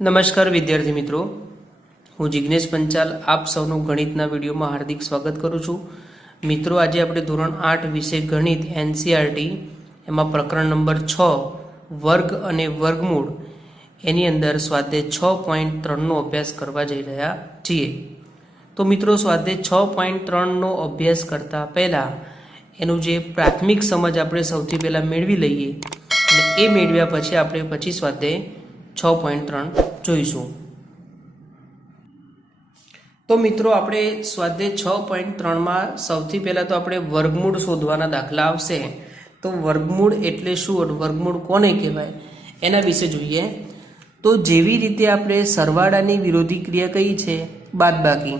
નમસ્કાર વિદ્યાર્થી મિત્રો, હું જિગ્નેશ પંચાલ આપ સૌનું ગણિતના વિડીયોમાં હાર્દિક સ્વાગત કરું છું. મિત્રો, આજે આપણે ધોરણ 8 વિષય ગણિત એનસીઆરટી એમાં પ્રકરણ નંબર 6 વર્ગ અને વર્ગમૂળ એની અંદર સ્વાધ્યાય 6.3નો અભ્યાસ કરવા જઈ રહ્યા છીએ. તો મિત્રો, સ્વાધ્યાય 6.3નો અભ્યાસ કરતા પહેલાં એનું જે પ્રાથમિક સમજ આપણે સૌથી પહેલાં મેળવી લઈએ અને એ મેળવ્યા પછી આપણે સ્વાધ્યાય 6.3 જોઈશું. તો મિત્રો, આપણે સ્વાધ્યાય 6.3માં સૌથી પહેલાં તો આપણે વર્ગમૂળ શોધવાના દાખલા આવશે. તો વર્ગમૂળ એટલે શું, વર્ગમૂળ કોને કહેવાય એના વિશે જોઈએ. તો જેવી રીતે આપણે સરવાળાની વિરોધી ક્રિયા કઈ છે? બાદબાકી.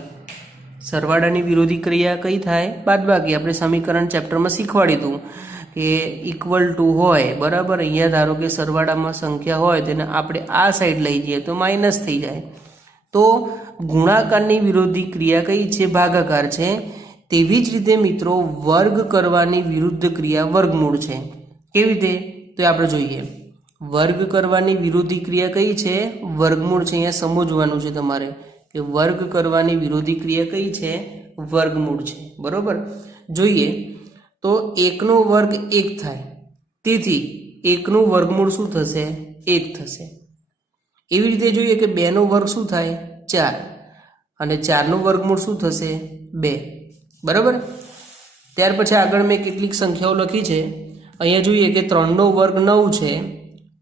સરવાળાની વિરોધી ક્રિયા કઈ થાય? બાદબાકી. આપણે સમીકરણ ચેપ્ટરમાં શીખવાડી હતું કે ઇક્વલ ટુ હોય, બરાબર. અહીંયા ધારો કે સરવાળામાં સંખ્યા હોય તેને આપણે આ સાઈડ લઈ જઈએ તો માઇનસ થઈ જાય. તો ગુણાકારની વિરોધી ક્રિયા કઈ છે? ભાગાકાર છે. તેવી જ રીતે મિત્રો, વર્ગ કરવાની વિરુદ્ધ ક્રિયા વર્ગમૂળ છે. કેવી રીતે? તો આપણે જોઈએ. વર્ગ કરવાની વિરોધી ક્રિયા કઈ છે? વર્ગમૂળ છે. અહીંયા સમજવાનું છે તમારે કે વર્ગ કરવાની વિરોધી ક્રિયા કઈ છે? વર્ગમૂળ છે, બરોબર. જોઈએ તો 1નો વર્ગ 1 થાય, તેથી 1નું વર્ગમૂળ શું થશે? 1 થશે. એવી રીતે જોઈએ કે 2નો વર્ગ શું થાય? 4, અને 4નું વર્ગમૂળ શું થશે? 2, બરાબર. ત્યાર પછી આગળ મેં કેટલીક સંખ્યાઓ લખી છે. અહીંયા જોઈએ કે 3નો વર્ગ 9 છે,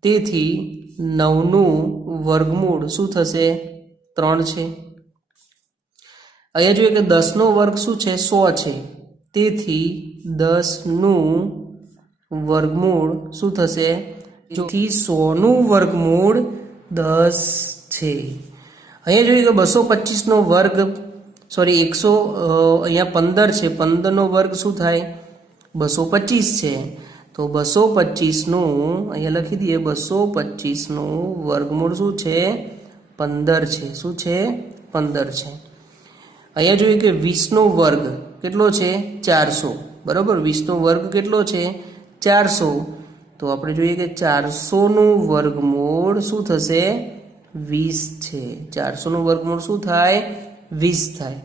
તેથી 9નું વર્ગમૂળ શું થશે? 3 છે. અહીંયા જોઈએ કે 10નો વર્ગ શું છે? 100 છે, તેથી 10નું વર્ગમૂળ શું થશે? તેથી 100નું વર્ગમૂળ 10 છે. અહીંયા જોઈએ કે 225નો વર્ગ અહીંયા 15 છે, 15નો વર્ગ શું થાય? 225 છે. તો 225નું અહીંયા લખી દઈએ, 225નું વર્ગમૂળ શું છે? 15 છે. શું છે? 15 છે. અહીંયા જોઈએ કે 20નો વર્ગ કેટલો છે? 400, બરાબર. 20નો વર્ગ કેટલો છે? 400. તો આપણે જોઈએ કે 400નું વર્ગમૂળ શું થશે? 20 છે. 400નું વર્ગમૂળ શું થાય? 20 થાય.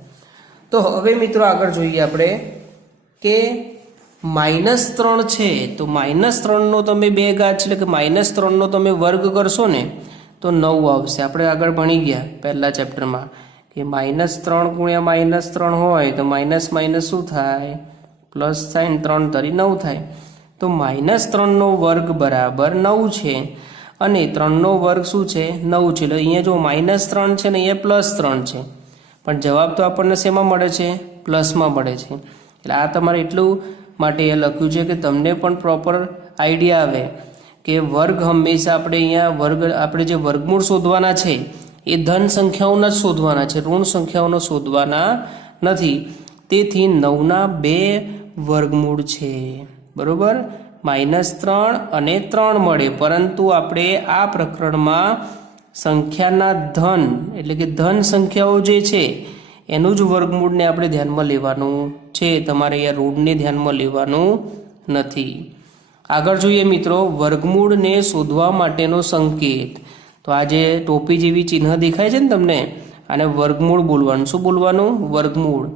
તો હવે મિત્રો આગળ જોઈએ આપણે કે -3 છે. તો -3નો તમે 2 ઘાત એટલે કે -3નો તમે વર્ગ કરશો ને તો 9 આવશે. આપણે આગળ ભણી ગયા પહેલા ચેપ્ટરમાં કે -3 ગુણ્યા -3 હોય તો માઇનસ માઇનસ શું થાય? પ્લસ સાઈન 3 તરી 9 થાય. તો -3નો વર્ગ બરાબર 9 છે, અને 3નો વર્ગ શું છે? 9 છે. એટલે અહીંયા જો -3 છે ને અહીંયા +3 છે, પણ જવાબ તો આપણને શેમાં મળે છે? પ્લસમાં મળે છે. એટલે આ તમારે એટલું માટે એ લખ્યું છે કે તમને પણ પ્રોપર આઈડિયા આવે કે વર્ગ હંમેશા આપણે જે વર્ગમૂળ શોધવાના છે એ ધન સંખ્યાઓના જ શોધવાના છે, ઋણ સંખ્યાઓનો શોધવાના નથી. તેથી 9ના 2 વર્ગમૂળ છે, બરોબર. -3 અને 3 મળે, પરંતુ આપણે આ પ્રકરણમાં સંખ્યાના ધન એટલે કે ધન સંખ્યાઓ જે છે એનું જ વર્ગમૂળને આપણે ધ્યાનમાં લેવાનું છે. તમારે અહીંયા ઋણને ધ્યાનમાં લેવાનું નથી. આગળ જોઈએ મિત્રો, વર્ગમૂળને શોધવા માટેનો સંકેત. તો આ જે ટોપી જેવી ચિહ્ન દેખાય છે ને તમને, આને વર્ગમૂળ બોલવાનું. શું બોલવાનું? વર્ગમૂળ.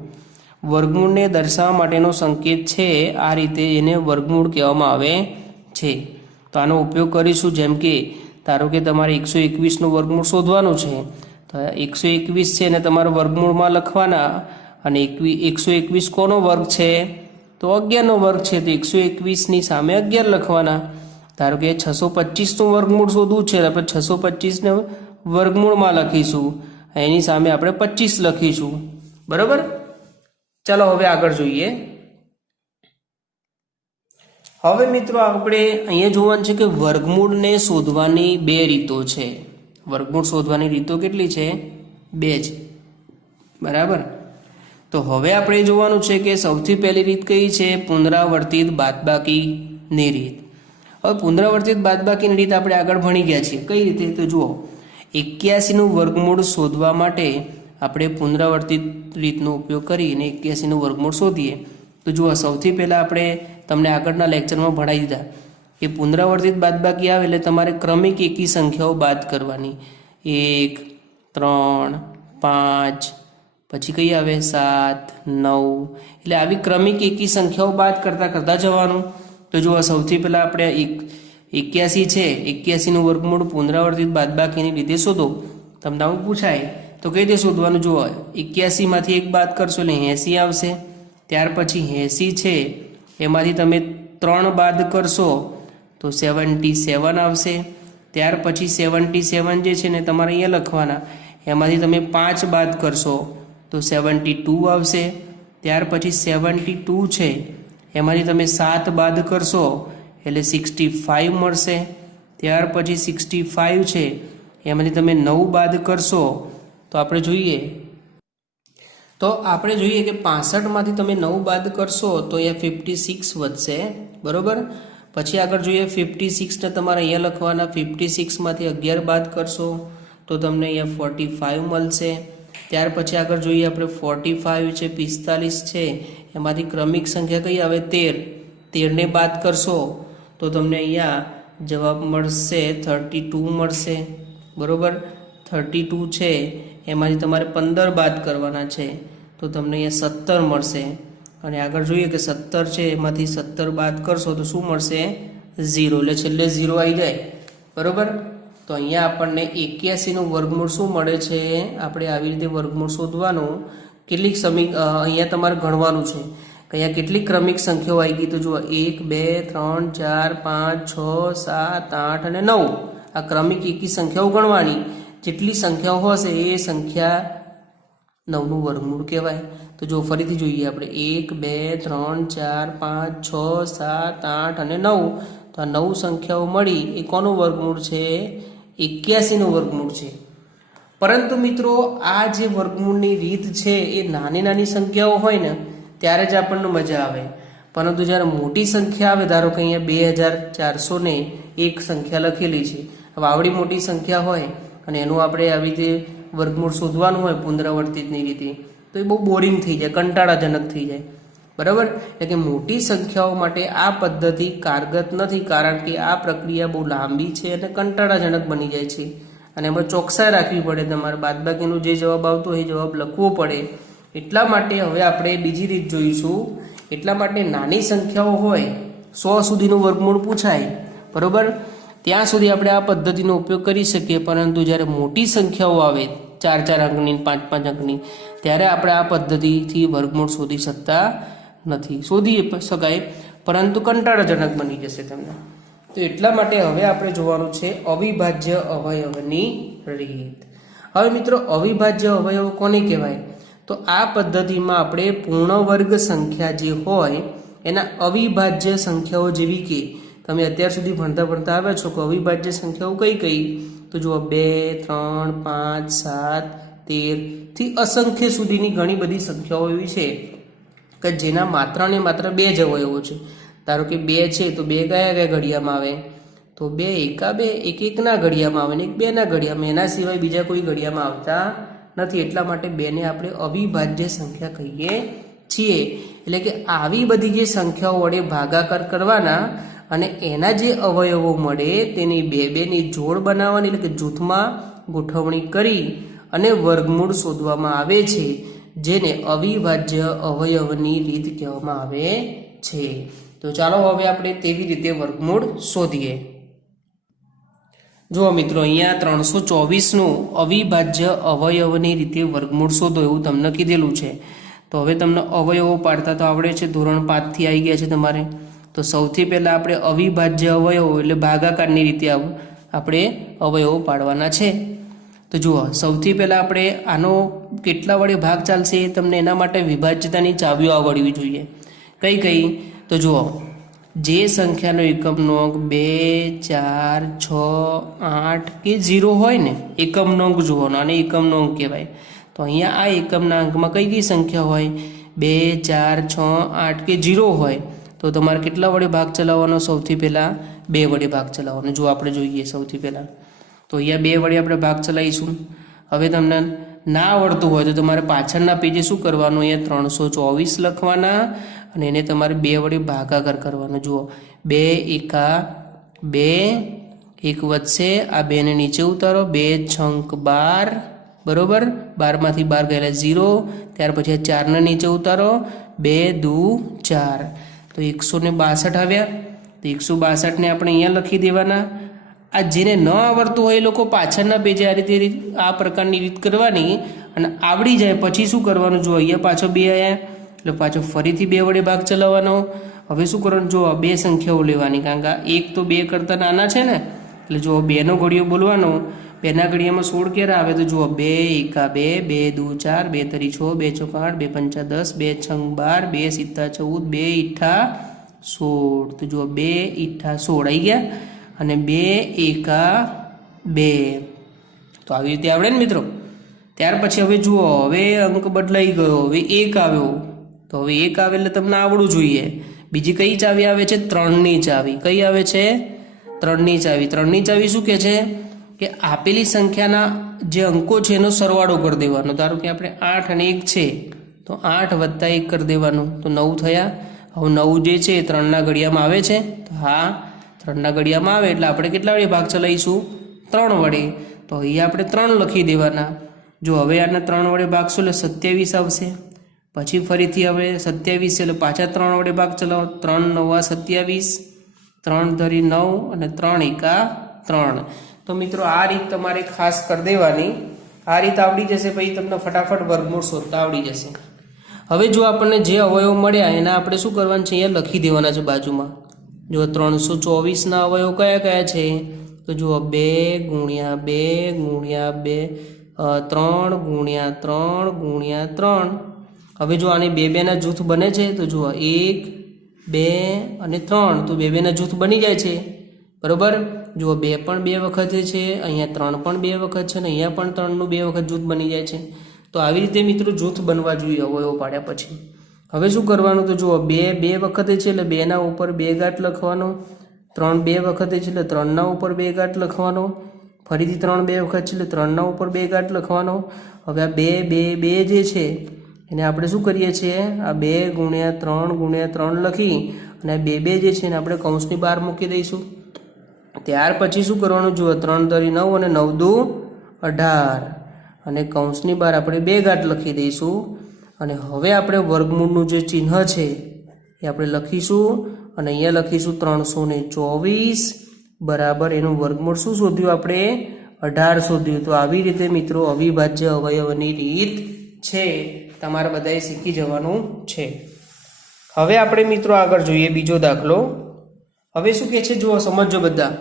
વર્ગમૂળને દર્શાવવા માટેનો સંકેત છે આ રીતે, એને વર્ગમૂળ કહેવામાં આવે છે. તો આનો ઉપયોગ કરીશું. જેમ કે ધારો કે તમારે 121નું વર્ગમૂળ શોધવાનું છે, તો 121 છે ને તમારે વર્ગમૂળમાં લખવાના. અને 121 કોનો વર્ગ છે? તો 11નો વર્ગ છે, તો 121ની સામે 11 લખવાના. ધારો કે 625નું વર્ગમૂળ શોધવું છે, આપણે 625ને વર્ગમૂળમાં લખીશું, એની સામે આપણે 25 લખીશું, બરાબર. ચાલો હવે આગળ જોઈએ. હવે મિત્રો, આપણે અહીંયા જોવાનું છે કે વર્ગમૂળને શોધવાની 2 રીતો છે. વર્ગમૂળ શોધવાની રીતો કેટલી છે? 2 છે, બરાબર. તો હવે આપણે જોવાનું છે કે સૌથી પહેલી રીત કઈ છે? પુનરાવર્તિત બાદબાકીની રીત. હવે પુનરાવર્તિત બાદબાકીની રીત આપણે આગળ ભણી ગયા છીએ. કઈ રીતે? તો જુઓ, 81નું વર્ગમૂળ શોધવા માટે આપણે પુનરાવર્તિત રીતનો ઉપયોગ કરીને 81નું વર્ગમૂળ શોધીએ. તો જુઓ, સૌથી પહેલાં આપણે તમને આગળના લેક્ચરમાં ભણાવી દીધા કે પુનરાવર્તિત બાદબાકી આવે એટલે તમારે ક્રમિક એકી સંખ્યાઓ બાદ કરવાની. 1, 3, 5, પછી કઈ આવે 7, 9, એટલે આવી ક્રમિક એકી સંખ્યાઓ બાદ કરતાં કરતાં જવાનું. તો જુઓ સૌથી પહેલાં આપણે 81 છે, 81નું વર્ગમૂળ પુનરાવર્તિત બાદબાકીની રીતે શોધો. તમને આવું પૂછાય તો કઈ રીતે શોધવાનું? જુઓ 81માંથી 1 બાદ કરશો એટલે 80 આવશે. ત્યાર પછી 80 છે એમાંથી તમે 3 બાદ કરશો તો 77 આવશે. ત્યાર પછી 77 જે છે ને તમારે અહીંયા લખવાના, એમાંથી તમે 5 બાદ કરશો તો 72 આવશે. ત્યાર પછી 72 છે એમાંથી તમે 7 બાદ કરશો એટલે 65 મળશે. ત્યાર પછી 65 છે એમાંથી તમે 9 બાદ કરશો તો આપણે જોઈએ કે 65માંથી તમે 9 બાદ કરશો તો અહીંયા 56 વધશે, બરોબર. પછી આગળ જોઈએ 56ને તમારે અહીંયા લખવાના, 56માંથી 11 બાદ કરશો તો તમને અહીંયા 45 મળશે. ત્યાર પછી આગળ જોઈએ આપણે 45 છે, 45 છે એમાંથી ક્રમિક સંખ્યા કઈ આવે? 13ને બાદ કરશો તો તમને અહીંયા જવાબ મળશે 32 મળશે, બરોબર. 32 છે એમાંથી તમારે 15 બાદ કરવાના છે તો તમને અહીંયા 17 મળશે. અને આગળ જોઈએ કે 17 છે એમાંથી 17 બાદ કરશો તો શું મળશે? 0, એટલે છેલ્લે 0 આવી જાય, બરોબર. તો અહીંયા આપણને 81નું વર્ગમૂળ શું મળે છે? આપણે આવી રીતે વર્ગમૂળ શોધવાનું. કેટલીક અહીંયા તમારે ગણવાનું છે કે અહીંયા કેટલી ક્રમિક સંખ્યાઓ આવી ગઈ. તો જુઓ 1, 2, 3, 4, 5, 6, 7, 8 અને 9 આ ક્રમિક એકી સંખ્યાઓ ગણવાની. જેટલી સંખ્યાઓ હશે એ સંખ્યા 9નું વર્ગમૂળ કહેવાય. તો જો ફરીથી જોઈએ આપણે 1, 2, 3, 4, 5, 6, 7, 8 અને 9. તો આ 9 સંખ્યાઓ મળી એ કોનું વર્ગમૂળ છે? 81નું વર્ગમૂળ છે. પરંતુ મિત્રો આ જે વર્ગમૂળની રીત છે એ નાની નાની સંખ્યાઓ હોય ને ત્યારે જ આપણને મજા આવે. પરંતુ જ્યારે મોટી સંખ્યા આવે, ધારો કે અહીંયા 2401 સંખ્યા લખેલી છે, હવે આવડી મોટી સંખ્યા હોય અને એનું આપણે આવી રીતે વર્ગમૂળ શોધવાનું હોય પુનરાવર્તિતની રીતે તો એ બહુ બોરિંગ થઈ જાય, કંટાળાજનક થઈ જાય, બરાબર. એટલે કે મોટી સંખ્યાઓ માટે આ પદ્ધતિ કારગત નથી, કારણ કે આ પ્રક્રિયા બહુ લાંબી છે અને કંટાળાજનક બની જાય છે અને એમાં ચોકસાઈ રાખવી પડે. તમારે બાદબાકીનો જે જવાબ આવતો હોય એ જવાબ લખવો પડે. એટલા માટે હવે આપણે બીજી રીત જોઈશું. એટલા માટે નાની સંખ્યાઓ હોય 100 સુધીનું વર્ગમૂળ પૂછાય, બરોબર, ત્યાં સુધી આપણે આ પદ્ધતિનો ઉપયોગ કરી શકીએ. પરંતુ જ્યારે મોટી સંખ્યાઓ આવે 4 અંકની, 5 અંકની, ત્યારે આપણે આ પદ્ધતિથી વર્ગમૂળ શોધી શકતા નથી. શોધી શકાય પરંતુ કંટાળાજનક બની જશે તમને. તો એટલા માટે હવે આપણે જોવાનું છે અવિભાજ્ય અવયવની રીત. હવે મિત્રો અવિભાજ્ય અવયવ કોને કહેવાય? તો આ પદ્ધતિમાં આપણે પૂર્ણ વર્ગ સંખ્યા જે હોય એના અવિભાજ્ય સંખ્યાઓ જેવી કે તમે અત્યાર સુધી ભણતા આવ્યા છો કે અવિભાજ્ય સંખ્યાઓ કઈ કઈ? તો જુઓ 2, 3, 5, 7, 13 થી અસંખ્ય સુધીની ઘણી બધી સંખ્યાઓ એવી છે કે જેના માત્ર ને માત્ર 2 જ અવયવો છે. ધારો કે 2 છે તો 2 કયા ઘડિયામાં આવે? તો 2 એકા 2, 1 1ના ઘડિયામાં આવે ને 1 2ના ઘડિયામાં, એના સિવાય બીજા કોઈ ઘડિયામાં આવતા નથી. એટલા માટે 2ને આપણે અવિભાજ્ય સંખ્યા કહીએ છીએ. એટલે કે આવી બધી જે સંખ્યાઓ વડે ભાગાકાર કરવાના અને એના જે અવયવો મળે તેની 2-2ની જોડ બનાવવાની, એટલે કે જૂથમાં ગોઠવણી કરી અને વર્ગમૂળ શોધવામાં આવે છે, જેને અવિભાજ્ય અવયવની રીત કહેવામાં આવે છે. તો ચાલો હવે આપણે તેવી રીતે વર્ગમૂળ શોધીએ. જુઓ મિત્રો, અહીંયા 324નું અવિભાજ્ય અવયવની રીતે વર્ગમૂળ શોધો એવું તમને કીધેલું છે. તો હવે તમને અવયવો પાડતા તો આવડે છે, ધોરણ 5થી આવી ગયા છે તમારે. તો સૌથી પહેલાં આપણે અવિભાજ્ય અવયવો એટલે ભાગાકારની રીતે આપણે અવયવો પાડવાના છે. તો જુઓ, સૌથી પહેલાં આપણે આનો કેટલા વડે ભાગ ચાલશે એ તમને એના માટે વિભાજ્યતાની ચાવીઓ આવડવી જોઈએ. કઈ કઈ? તો જુઓ, જે સંખ્યાનો એકમનો અંક 2, 4, 6, 8 કે 0 હોય ને, એકમનો અંક જોવાનો, આને એકમનો અંક કહેવાય. તો અહીંયા આ એકમના અંકમાં કઈ કઈ સંખ્યા હોય? 2, 4, 6, 8 કે 0 હોય તો તમારે કેટલા વડે ભાગ ચલાવવાનો? સૌથી પહેલાં 2 વડે ભાગ ચલાવવાનો. જો આપણે જોઈએ સૌથી પહેલાં તો અહીંયા 2 વડે આપણે ભાગ ચલાવીશું. હવે તમને ના આવડતું હોય તો તમારે પાછળના પેજે શું કરવાનું? અહીંયા 324 લખવાના અને એને તમારે 2 વડે ભાગાકાર કરવાનો. જુઓ, 2 એકા 2, 1 વધશે, આ 2 ને નીચે ઉતારો, 2 છંક 12, બરોબર, 12 માંથી 12 ગયેલા 0, ત્યાર પછી 4 ને નીચે ઉતારો, 2 દુ 4, તો 162 આવ્યા। તો 162 ને આપણે અહીંયા લખી દેવાના। આ જેને ન આવડતું હોય એ લોકો પાછળના પેજે આ રીતે આ પ્રકારની રીત કરવાની, અને આવડી જાય પછી શું કરવાનું, જો અહીંયા પાછો 2 આવ્યા એટલે પાછો ફરીથી 2 વડે ભાગ ચલાવવાનો। હવે શું કરવાનું, જો 2 સંખ્યાઓ લેવાની, કારણ કે 1 તો 2 કરતાં નાના છે ને, એટલે જો 2 નો ઘડિયો બોલવાનો। 2 ના ઘડિયામાં 16 ક્યારે આવે, તો જુઓ 2 એકા 2, 2 દુ 4, 2 તરી 6, 2 ચોક 8, 2 પંચા 10, 2 છંગ 12, 2 સિત્તા 14, 2 ઈઠા 16, તો જુઓ 2 ઈઠા 16 આવી ગયા, અને 2 એકા 2, તો આવી રીતે આવડે ને મિત્રો। ત્યાર પછી હવે જુઓ, હવે અંક બદલાઈ ગયો, હવે 1 આવ્યો, તો હવે 1 આવે એટલે તમને આવડવું જોઈએ। બીજી કઈ ચાવી આવે છે, 3ની ચાવી। કઈ આવે છે, 3ની ચાવી। 3ની ચાવી શું કહે છે કે આપેલી સંખ્યાના જે અંકો છે એનો સરવાળો કરી દેવાનો। ધારો કે આપણે 8 અને 1 છે, તો 8 વત્તા 1 કરી દેવાનું, તો 9 થયા। હવે 9 જે છે એ 3ના ઘડિયામાં આવે છે, તો હા 3ના ઘડિયામાં આવે એટલે આપણે કેટલા વડે ભાગ ચલાવીશું, 3 વડે, તો અહીંયા આપણે 3 લખી દેવાના। જો હવે આને 3 વડે ભાગશું એટલે 27 આવશે। પછી ફરીથી હવે 27 એટલે પાછા 3 વડે ભાગ ચલાવો, 3 9 27, 3 ધરી 9 અને 3 એકા 3। તો મિત્રો આ રીત તમારે ખાસ કરી દેવાની। આ રીત આવડી જશે પછી તમને ફટાફટ વર્ગમૂળ શોધતા આવડી જશે। હવે જો આપણને જે અવયવ મળ્યા એના આપણે શું કરવાનું છે, અહીંયા લખી દેવાના છે બાજુમાં। જો 324ના અવયવ કયા કયા છે, તો જુઓ 2 ગુણ્યા 2 ગુણ્યા 2, 3 ગુણ્યા 3 ગુણ્યા 3। હવે જો આને 2 2 ના જૂથ બને છે, તો જુઓ 1 2 અને 3, તો 2 2 ના જૂથ બની જાય છે, બરોબર। જુઓ 2 પણ 2 વખતે છે, અહીંયા 3 પણ 2 વખત છે, અને અહીંયા પણ 3નું 2 વખત જૂથ બની જાય છે। તો આવી રીતે મિત્રો જૂથ બનવા જોઈએ અવયવ પાડ્યા પછી। હવે શું કરવાનું, તો જુઓ 2 2 વખતે છે એટલે 2 ના ઉપર 2 ગાંઠ લખવાનો, 3 2 વખતે છે એટલે 3 ના ઉપર 2 ગાંઠ લખવાનો, ફરીથી 3 2 વખત છે એટલે 3 ના ઉપર 2 ગાંઠ લખવાનો। હવે આ 2 2 2 જે છે એને આપણે શું કરીએ છીએ, આ 2 ગુણ્યા 3 લખી અને આ 2 2 જે છે એને આપણે કૌંસની બહાર મૂકી દઈશું। ત્યાર પછી શું કરવાનું, જુઓ 3 તરી 9 અને 9 દુ 18, અને કૌંસની બહાર આપણે 2 ગાંઠ લખી દઈશું। અને હવે આપણે વર્ગમૂળનું જે ચિહ્ન છે એ આપણે લખીશું, અને અહીંયા લખીશું 324 બરાબર એનું વર્ગમૂળ શું શોધ્યું આપણે, 18 શોધ્યું। તો આવી રીતે મિત્રો અવિભાજ્ય અવયવની રીત છે, તમારે બધાએ શીખી જવાનું છે। હવે આપણે મિત્રો આગળ જોઈએ બીજો દાખલો। હવે શું કહે છે, જુઓ સમજો બધા,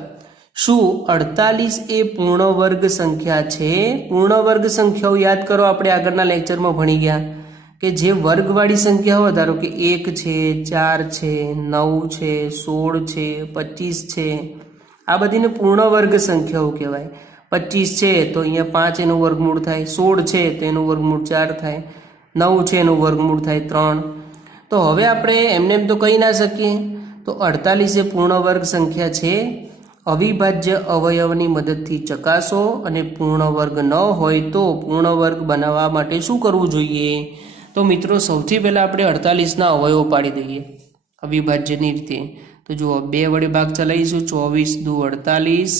શું 48 એ પૂર્ણ વર્ગ સંખ્યા છે? પૂર્ણ વર્ગ સંખ્યાઓ યાદ કરો, આપણે આગળના લેક્ચરમાં ભણી ગયા કે જે વર્ગવાળી સંખ્યા હોય, ધારો કે 1 છે, 4 છે, 9 છે, 16 છે, 25 છે, આ બધીને પૂર્ણ વર્ગ સંખ્યાઓ કહેવાય। 25 છે તો અહીંયા 5 એનું વર્ગમૂળ થાય, 16 છે તો એનું વર્ગમૂળ 4 થાય, 9 છે એનું વર્ગમૂળ થાય 3। તો હવે આપણે એમને એમ તો કહી ના શકીએ, તો 48 એ પૂર્ણ વર્ગ સંખ્યા છે। અવિભાજ્ય અવયવની મદદથી ચકાસો, અને પૂર્ણ વર્ગ ન હોય તો પૂર્ણ વર્ગ બનાવવા માટે શું કરવું જોઈએ? તો મિત્રો સૌથી પહેલાં આપણે 48ના અવયવો પાડી દઈએ અવિભાજ્યની રીતે। તો જુઓ 2 વડે ભાગ ચલાવીશું, 24 દુ 48,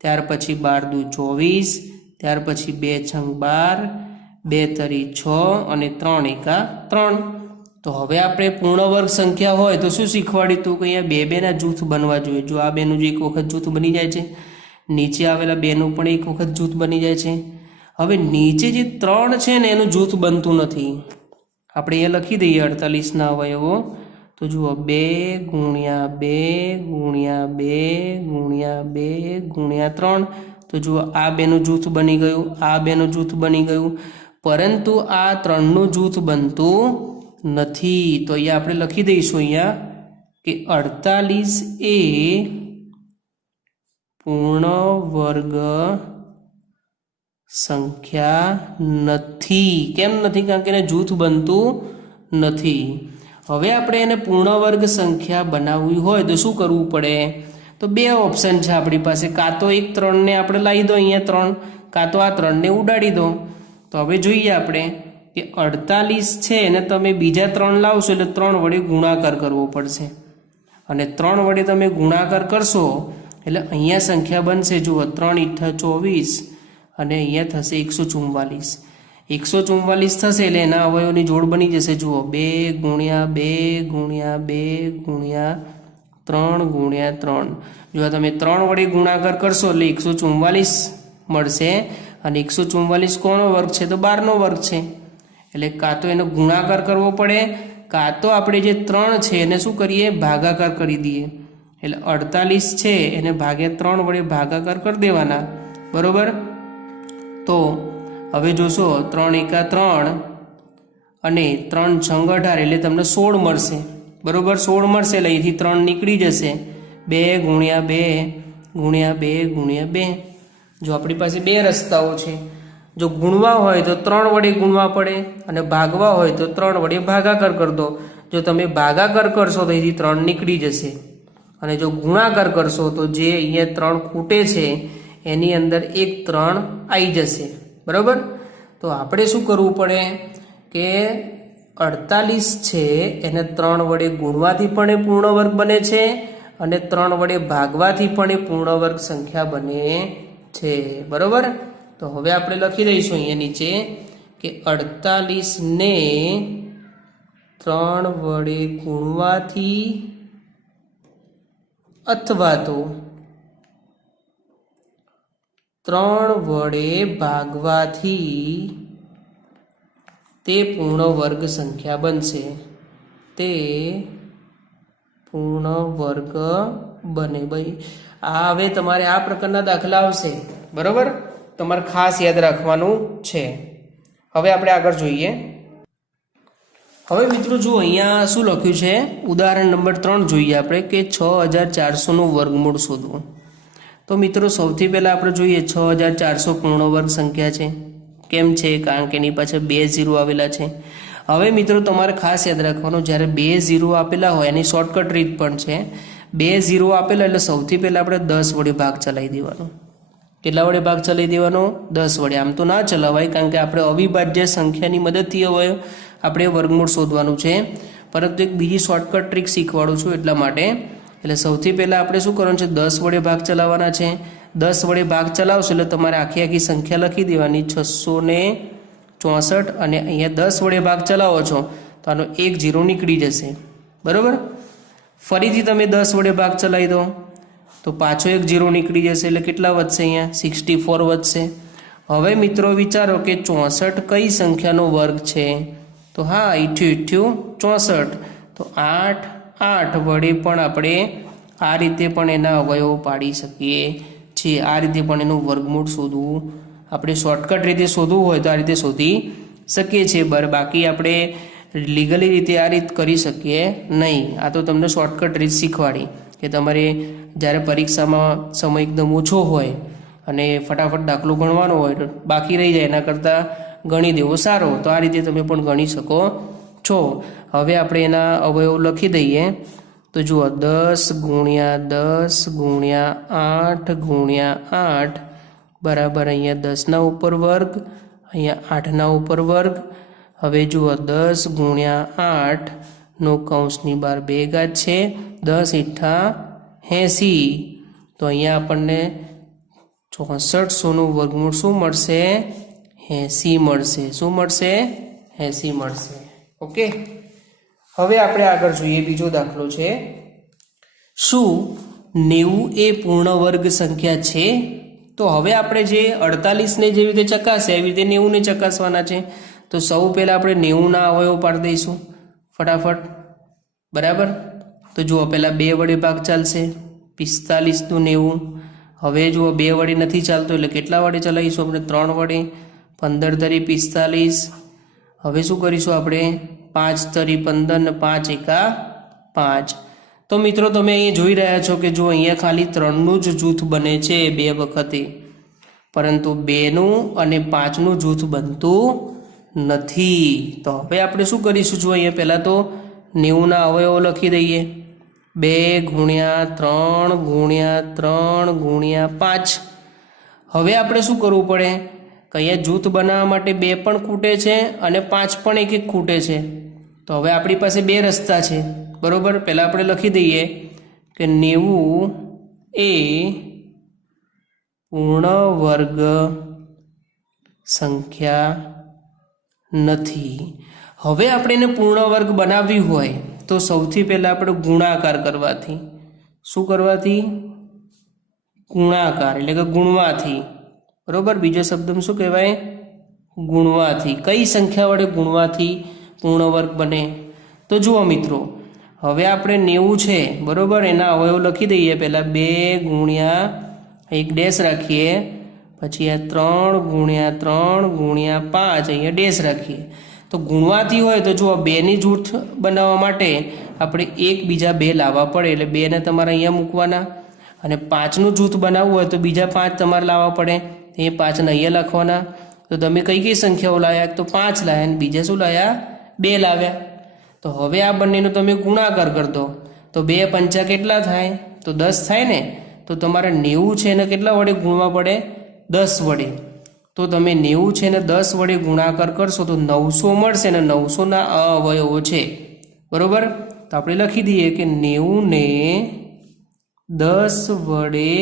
ત્યાર પછી 12 દુ 24, ત્યાર પછી 2 છંગ 12, 2 તરી 6 અને 3 એકા 3। તો હવે આપણે પૂર્ણ વર્ગ સંખ્યા હોય તો શું શીખવાડ્યું હતું કે અહીંયા 2 2 ના જૂથ બનવા જોઈએ। જો આ 2 નું એક વખત જૂથ બની જાય છે, નીચે આવેલા 2 નું પણ એક વખત જૂથ બની જાય છે। હવે નીચે જે 3 છે ને એનું જૂથ બનતું નથી, આપણે અહીંયા લખી દઈએ 48ના અવયવો। તો જુઓ 2 ગુણ્યા 2 ગુણ્યા 2 ગુણ્યા 2 ગુણ્યા 3, તો જુઓ આ 2 નું જૂથ બની ગયું, આ 2 નું જૂથ બની ગયું, પરંતુ આ 3નું જૂથ બનતું નથી। તો અહીંયા આપણે લખી દઈશું અહીંયા કે 48 એ પૂર્ણ વર્ગ સંખ્યા નથી। કેમ નથી? કારણ કે એને જૂથ બનતું નથી। હવે આપણે એને પૂર્ણ વર્ગ સંખ્યા બનાવવી હોય તો શું કરવું પડે? તો 2 ઓપ્શન છે આપણી પાસે, કાં તો એક 3ને આપણે લાવી દો અહીંયા 3, કાં તો આ 3ને ઉડાડી દો। તો હવે જોઈએ આપણે કે 48 છે એને તમે બીજા 3 લાવશો એટલે 3 વડે ગુણાકાર કરવો પડશે, અને 3 વડે તમે ગુણાકાર કરશો એટલે અહીંયા સંખ્યા બનશે જુઓ 3 × 24 અને અહીંયા થશે 144. 144 થશે એટલે એના અવયવોની જોડ બની જશે જુઓ 2 × 2 × 2 × 3 × 3. જો તમે 3 વડે ગુણાકાર કરશો એટલે 144 મળશે અને 144 કોનો વર્ગ છે તો 12 નો વર્ગ છે. એટલે કાં તો એનો ગુણાકાર કરવો પડે કાં તો આપણે જે 3 છે એને શું કરીએ ભાગાકાર કરી દઈએ. એટલે 48 છે એને ભાગ્યા 3 વડે ભાગાકાર કરી દેવાના. બરોબર. તો હવે જોશો 3 × 3 અને 3 × 6 18 એટલે તમને 16 મળશે. બરોબર. 16 મળશે એટલે અહીંથી 3 નીકળી જશે. 2 × 2 × 2 × 2. જો આપણી પાસે બે રસ્તાઓ છે. જો ગુણવા હોય તો 3 વડે ગુણવા પડે અને ભાગવા હોય તો 3 વડે ભાગાકાર કરી દો. જો તમે ભાગાકાર કરશો તો અહીંથી 3 નીકળી જશે અને જો ગુણાકાર કરશો તો જે અહીંયા 3 ખૂટે છે એની અંદર એક 3 આવી જશે. બરાબર. તો આપણે શું કરવું પડે કે 48 છે એને 3 વડે ગુણવાથી પણ એ પૂર્ણ વર્ગ બને છે અને 3 વડે ભાગવાથી પણ એ પૂર્ણ વર્ગ સંખ્યા બને છે. બરાબર. તો હવે આપણે લખી દઈશું અહીંયા નીચે કે 48 ને 3 વડે ગુણવાથી અથવા તો 3 વડે ભાગવાથી તે પૂર્ણ વર્ગ સંખ્યા બનશે. તે પૂર્ણ વર્ગ બને. ભાઈ આ હવે તમારે આ પ્રકારના દાખલા આવશે. બરોબર. તમારે ખાસ યાદ રાખવાનું છે. હવે આપણે આગળ જોઈએ. હવે મિત્રો જો અહીંયા શું લખ્યું છે ઉદાહરણ નંબર 3 જોઈએ આપણે કે 6400 નું વર્ગમૂળ શોધવું. તો મિત્રો સૌથી પહેલા આપણે જોઈએ 6400 પૂર્ણ વર્ગ સંખ્યા છે. કેમ છે? કારણ કે એની પાછળ 2 0 આવેલા છે. હવે મિત્રો તમારે ખાસ યાદ રાખવાનું જ્યારે 2 0 આપેલા હોય એની શોર્ટકટ રીત પણ છે. 2 0 આપેલા એટલે સૌથી પહેલા આપણે 10 વડે ભાગ ચલાવી દેવાનો. કેટલા વડે ભાગ ચલાવી દેવાનો? 10 વડે. આમ તો ના ચલાવાય કારણ કે આપણે અવિભાજ્ય સંખ્યાની મદદથી હવે આપણે વર્ગમૂળ શોધવાનું છે. પરંતુ એક બીજી શોર્ટકટ ટ્રીક શીખવાડું છું એટલા માટે. એટલે સૌથી પહેલાં આપણે શું કરવાનું છે 10 વડે ભાગ ચલાવવાના છે. 10 વડે ભાગ ચલાવશો એટલે તમારે આખી આખી સંખ્યા લખી દેવાની 664 અને અહીંયા 10 વડે ભાગ ચલાવો છો તો આનો 1 0 નીકળી જશે. બરાબર. ફરીથી તમે 10 વડે ભાગ ચલાવી દો તો પાછો 1 0 નીકળી જશે એટલે કેટલા વધશે? અહીંયા 64 વધશે. હવે મિત્રો વિચારો કે 64 કઈ સંખ્યાનો વર્ગ છે? તો હા 64. તો 8 8 વડે પણ આપણે આ રીતે પણ એના અવયવો પાડી શકીએ છીએ. આ રીતે પણ એનું વર્ગમૂળ શોધવું આપણે શોર્ટકટ રીતે શોધવું હોય તો આ રીતે શોધી શકીએ છીએ. બાકી આપણે લીગલી રીતે આ રીત કરી શકીએ નહીં. આ તો તમને શોર્ટકટ રીત શીખવાડી કે તમારે જ્યારે પરીક્ષામાં સમય એકદમ ઓછો હોય અને ફટાફટ દાખલો ગણવાનો હોય તો બાકી રહી જાય એના કરતાં ગણી દેવો સારો. તો આ રીતે તમે પણ ગણી શકો છો. હવે આપણે એના અવયવ લખી દઈએ. તો જુઓ 10 × 10 × 8 × 8 બરાબર અહીંયા 10 ઉપર વર્ગ અહીંયા 8 ઉપર વર્ગ. હવે જુઓ 10 × 8 નો કૌંસની બહાર 2 ઘાત છે. 10 × 80 તો અહીંયા આપણને 6400 નું વર્ગમૂળ શું મળશે? 80 મળશે. શું મળશે? 80 મળશે. ઓકે. હવે આપણે આગળ જોઈએ. બીજો દાખલો છે શું 90 એ પૂર્ણ વર્ગ સંખ્યા છે? તો હવે આપણે જે 48 ને જેવી રીતે ચકાસે એવી રીતે 90 ને ચકાસવાના છે. તો સૌ પહેલા આપણે 90 ના અવયવ પાડી દઈશું ફટાફટ. બરાબર. તો જુઓ પહેલા 2 વડે ભાગ ચાલશે 45 નું 90. હવે જુઓ 2 વડે નથી ચાલતો એટલે કેટલા વડે ચલાવીશું આપણે? 3 વડે. 15 તરી 45. હવે શું કરીશું આપણે? 5 તરી 15 ને 5 એકા 5. તો મિત્રો તમે અહીં જોઈ રહ્યા છો કે જો અહીંયા ખાલી 3 નું જ જૂથ બને છે 2 વખતે, પરંતુ 2 નું અને 5 નું જૂથ બનતું નથી. તો હવે આપણે શું કરીશું? જો અહીંયા પહેલા તો 90 ના અવયવો લખી દઈએ. 2 × 3 × 3 × 5. હવે આપણે શું કરવું પડે કે અહીંયા જૂથ બનાવવા માટે 2 પણ ખૂટે છે અને 5 પણ એક ખૂટે છે. તો હવે આપણી પાસે 2 રસ્તા છે. બરોબર. પહેલાં આપણે લખી દઈએ કે 90 એ પૂર્ણ વર્ગ સંખ્યા નથી. હવે આપણે એને પૂર્ણ વર્ગ બનાવવી હોય તો સૌથી પહેલાં આપણે ગુણાકાર કરવાથી, શું કરવાથી? ગુણાકાર એટલે કે ગુણવાથી, બરોબર. બીજો શબ્દમાં શું કહેવાય? ગુણવાથી. કઈ સંખ્યા વડે ગુણવાથી પૂર્ણ વર્ગ બને? તો જુઓ મિત્રો, હવે આપણે 90 છે, બરોબર. એના અવયવ લખી દઈએ. પહેલાં 2 ગુણ્યા એક ડેશ રાખીએ, પછી આ 3 ગુણ્યા 3 ગુણ્યા 5 અહીંયા ડેશ રાખીએ. તો ગુણવાથી હોય તો જુઓ, 2ની જૂથ બનાવવા માટે આપણે એક બીજા 2 લાવવા પડે, એટલે 2ને તમારે અહીંયા મૂકવાના. અને 5નું જૂથ બનાવવું હોય તો બીજા 5 તમારે લાવવા પડે, એ 5ને અહીંયા લખવાના. તો તમે કઈ કઈ સંખ્યાઓ લાવ્યા? તો 5 લાવ્યા, અને બીજા શું લાવ્યા? 2 લાવ્યા. તો હવે આ બંનેનો તમે ગુણાકાર કરી દો તો 2 પંચા કેટલા થાય? તો 10 થાય ને. તો તમારે 90 છે એને કેટલા વડે ગુણવા પડે? 10 વડે. તો તમે 90 છે એને 10 વડે ગુણાકાર કરશો તો 900 મળશે, અને 900ના અવયવો છે, બરોબર. તો આપણે લખી દઈએ કે 90 ને 10 વડે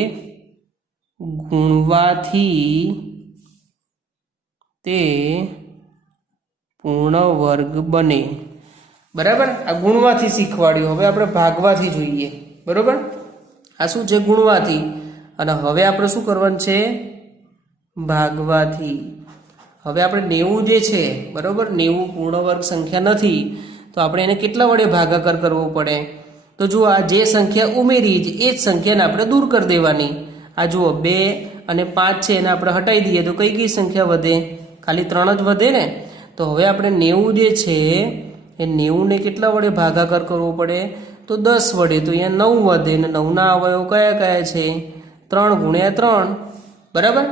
ગુણવાથી તે પૂર્ણ વર્ગ બને, બરાબર. આ ગુણવાથી શીખવાડ્યું. હવે આપણે ભાગવાથી જોઈએ, બરોબર. આ શું છે? ગુણવાથી. અને હવે આપણે શું કરવાનું છે? ભાગવાથી. હવે આપણે 90 જે છે, બરોબર, 90 પૂર્ણ વર્ગ સંખ્યા નથી, તો આપણે એને કેટલા વડે ભાગાકાર કરવો પડે? તો જુઓ, આ જે સંખ્યા ઉમેરી એ જ સંખ્યાને આપણે દૂર કરી દેવાની. આ જુઓ 2 અને 5 છે એને આપણે હટાવી દઈએ તો કઈ કઈ સંખ્યા વધે? ખાલી 3 જ વધે ને. તો હવે આપણે 90 જે છે એ 90ને કેટલા વડે ભાગાકાર કરવો પડે? તો 10 વડે. તો અહીંયા 9 વધે, અને 9ના અવયવ કયા કયા છે? 3 ગુણ્યા 3, બરાબર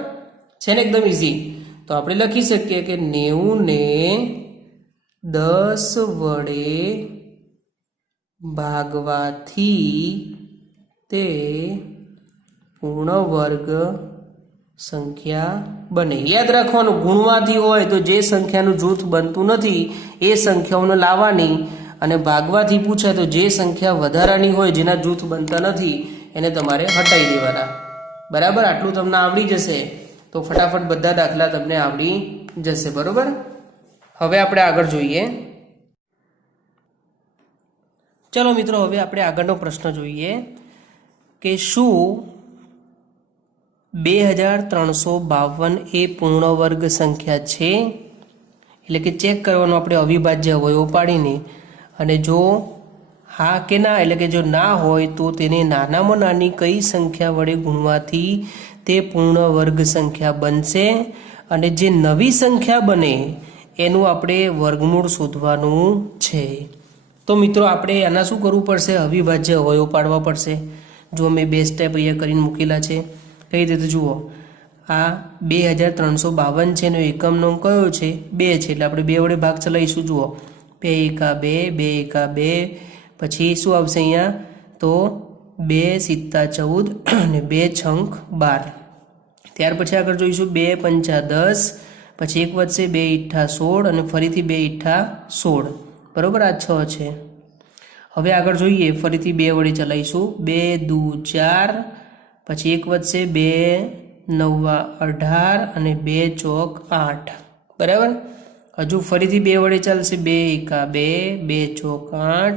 છે ને? એકદમ ઇઝી. તો આપણે લખી શકીએ કે 90 ને 10 વડે ભાગવાથી તે પૂર્ણ વર્ગ સંખ્યા બને. યાદ રાખવાનું, ગુણવાથી હોય તો જે સંખ્યાનું જૂથ બનતું નથી એ સંખ્યાઓને લાવવાની, અને ભાગવાથી પૂછાય તો જે સંખ્યા વધારાની હોય જેના જૂથ બનતા નથી એને તમારે હટાવી દેવાના, બરાબર. આટલું તમને આવડી જશે તો ફટાફટ બધા દાખલા તમને આવડી જશે, બરોબર. હવે આપણે આગળ જોઈએ. ચલો મિત્રો, હવે આપણે આગળનો પ્રશ્ન જોઈએ કે શું 2352 એ પૂર્ણ વર્ગ સંખ્યા છે? એટલે કે ચેક કરવાનું આપણે અવિભાજ્ય અવયવો પાડીને, અને જો હા કે ના, એટલે કે જો ના હોય તો તેને નાનામાં નાની કઈ સંખ્યા વડે ગુણવાથી તે પૂર્ણ વર્ગ સંખ્યા બનશે, અને જે નવી સંખ્યા બને એનું આપણે વર્ગમૂળ શોધવાનું છે. તો મિત્રો, આપણે આના શું કરવું પડશે? અવિભાજ્ય અવયવો પાડવા પડશે. જો મેં 2 સ્ટેપ અહીંયા કરીને મૂકેલા છે. કઈ રીતે? જુઓ, આ 2352 છે એનો એકમનો અંક કયો છે? 2 છે, એટલે આપણે 2 વડે ભાગ ચલાવીશું. જુઓ, 2 એકા 2, 2 એકા 2, પછી શું આવશે અહીંયા? તો 2 સિત્તા 14 અને 2 છંક 12. ત્યાર પછી આગળ જોઈશું 2 પંચા 10, પછી એક વધશે 2 ઈઠ્ઠા 16, અને ફરીથી 2 ઈઠ્ઠા 16, બરોબર. આ 6 છે. હવે આગળ જોઈએ, ફરીથી 2 વડે ચલાવીશું. 2 દુ 4, પછી એક વધશે 2 નવા 18, અને 2 ચોક 8, બરાબર. હજુ ફરીથી 2 વડે ચાલશે. 2 એકા 2, 2 ચોક 8,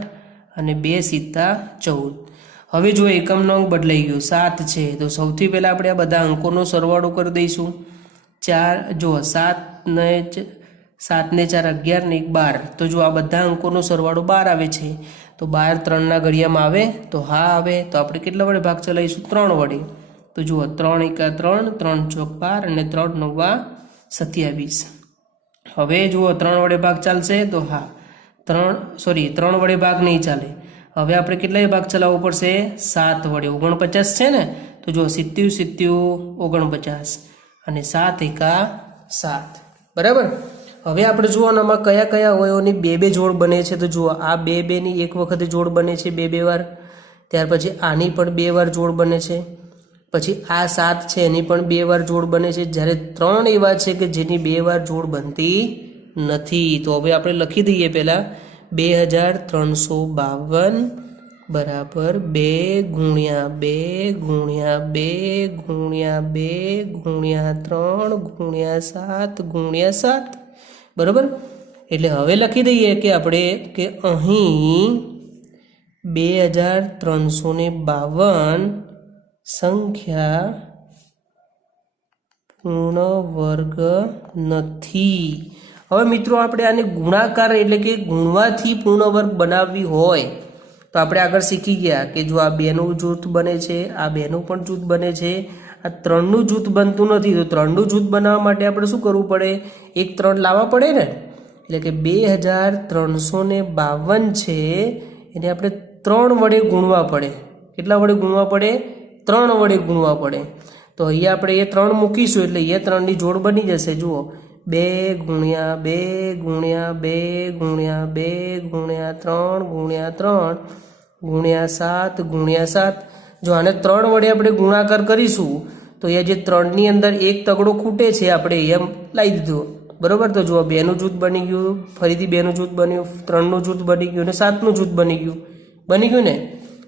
અને 2 સિત્તા 14. હવે જો એકમનો અંક બદલાઈ ગયો, 7 છે, તો સૌથી પહેલાં આપણે આ બધા અંકોનો સરવાળો કરી દઈશું. 4 જો 7 ને 4 11 ને 1 12, તો જો આ બધા અંકોનો સરવાળો 12 આવે છે. તો 12 3ના ઘડિયામાં આવે? તો હા આવે. તો આપણે કેટલા વડે ભાગ ચલાવીશું? 3 વડે. તો જુઓ, 3 એકા 3, 3 ચોક 12, અને 3 નવા 27. હવે જુઓ, 3 વડે ભાગ ચાલશે? તો હા. 3 વડે ભાગ નહીં ચાલે. હવે આપણે કેટલા ભાગ ચલાવવો પડશે? 7 વડે. 49 છે ને? તો જો 70 49, અને 7 એકા 7, બરાબર. હવે આપણે જુઓ, આમાં કયા કયા અવયવોની 2 જોડ બને છે? તો જુઓ, આ 2 ની એક વખતે જોડ બને છે 2 વાર. ત્યાર પછી આની પણ 2 વાર જોડ બને છે. પછી આ 7 છે એની પણ 2 વાર જોડ બને છે. જ્યારે 3 એવા છે કે જેની 2 વાર જોડ બનતી નથી. તો હવે આપણે લખી દઈએ પહેલાં 2352 બરાબર 2 ગુણ્યા 2 ગુણ્યા 2 ગુણ્યા 2 ગુણ્યા 3 ગુણ્યા 7 ગુણ્યા 7 બરાબર. એટલે હવે લખી દઈએ કે આપણે કે અહીં 2352 સંખ્યા પૂર્ણ વર્ગ નથી. હવે મિત્રો આપણે આને ગુણાકાર એટલે કે ગુણવાથી પૂર્ણ વર્ગ બનાવવી હોય તો આપણે આગળ શીખી ગયા કે જો આ 2નું જૂથ બને છે, આ 2નું પણ જૂથ બને છે, આ 3નું જૂથ બનતું નથી, તો 3નું જૂથ બનાવવા માટે આપણે શું કરવું પડે? 1 3 લાવવા પડે ને. એટલે કે 2352 છે એને આપણે 3 વડે ગુણવા પડે. કેટલા વડે ગુણવા પડે? 3 વડે ગુણવા પડે. તો અહીંયા આપણે એ 3 મૂકીશું એટલે એ 3ની જોડ બની જશે. જુઓ 2 ગુણ્યા 2 ગુણ્યા 2 ગુણ્યા 2 ગુણ્યા 3 ગુણ્યા 3 ગુણ્યા 7 ગુણ્યા 7. જો આને 3 વડે આપણે ગુણાકાર કરીશું તો એ જે 3ની અંદર એક તગડો ખૂટે છે આપણે એમ લાવી દીધો બરાબર. તો જુઓ 2નું જૂથ બની ગયું, ફરીથી 2નું જૂથ બન્યું, 3નું જૂથ બની ગયું અને 7નું જૂથ બની ગયું ને.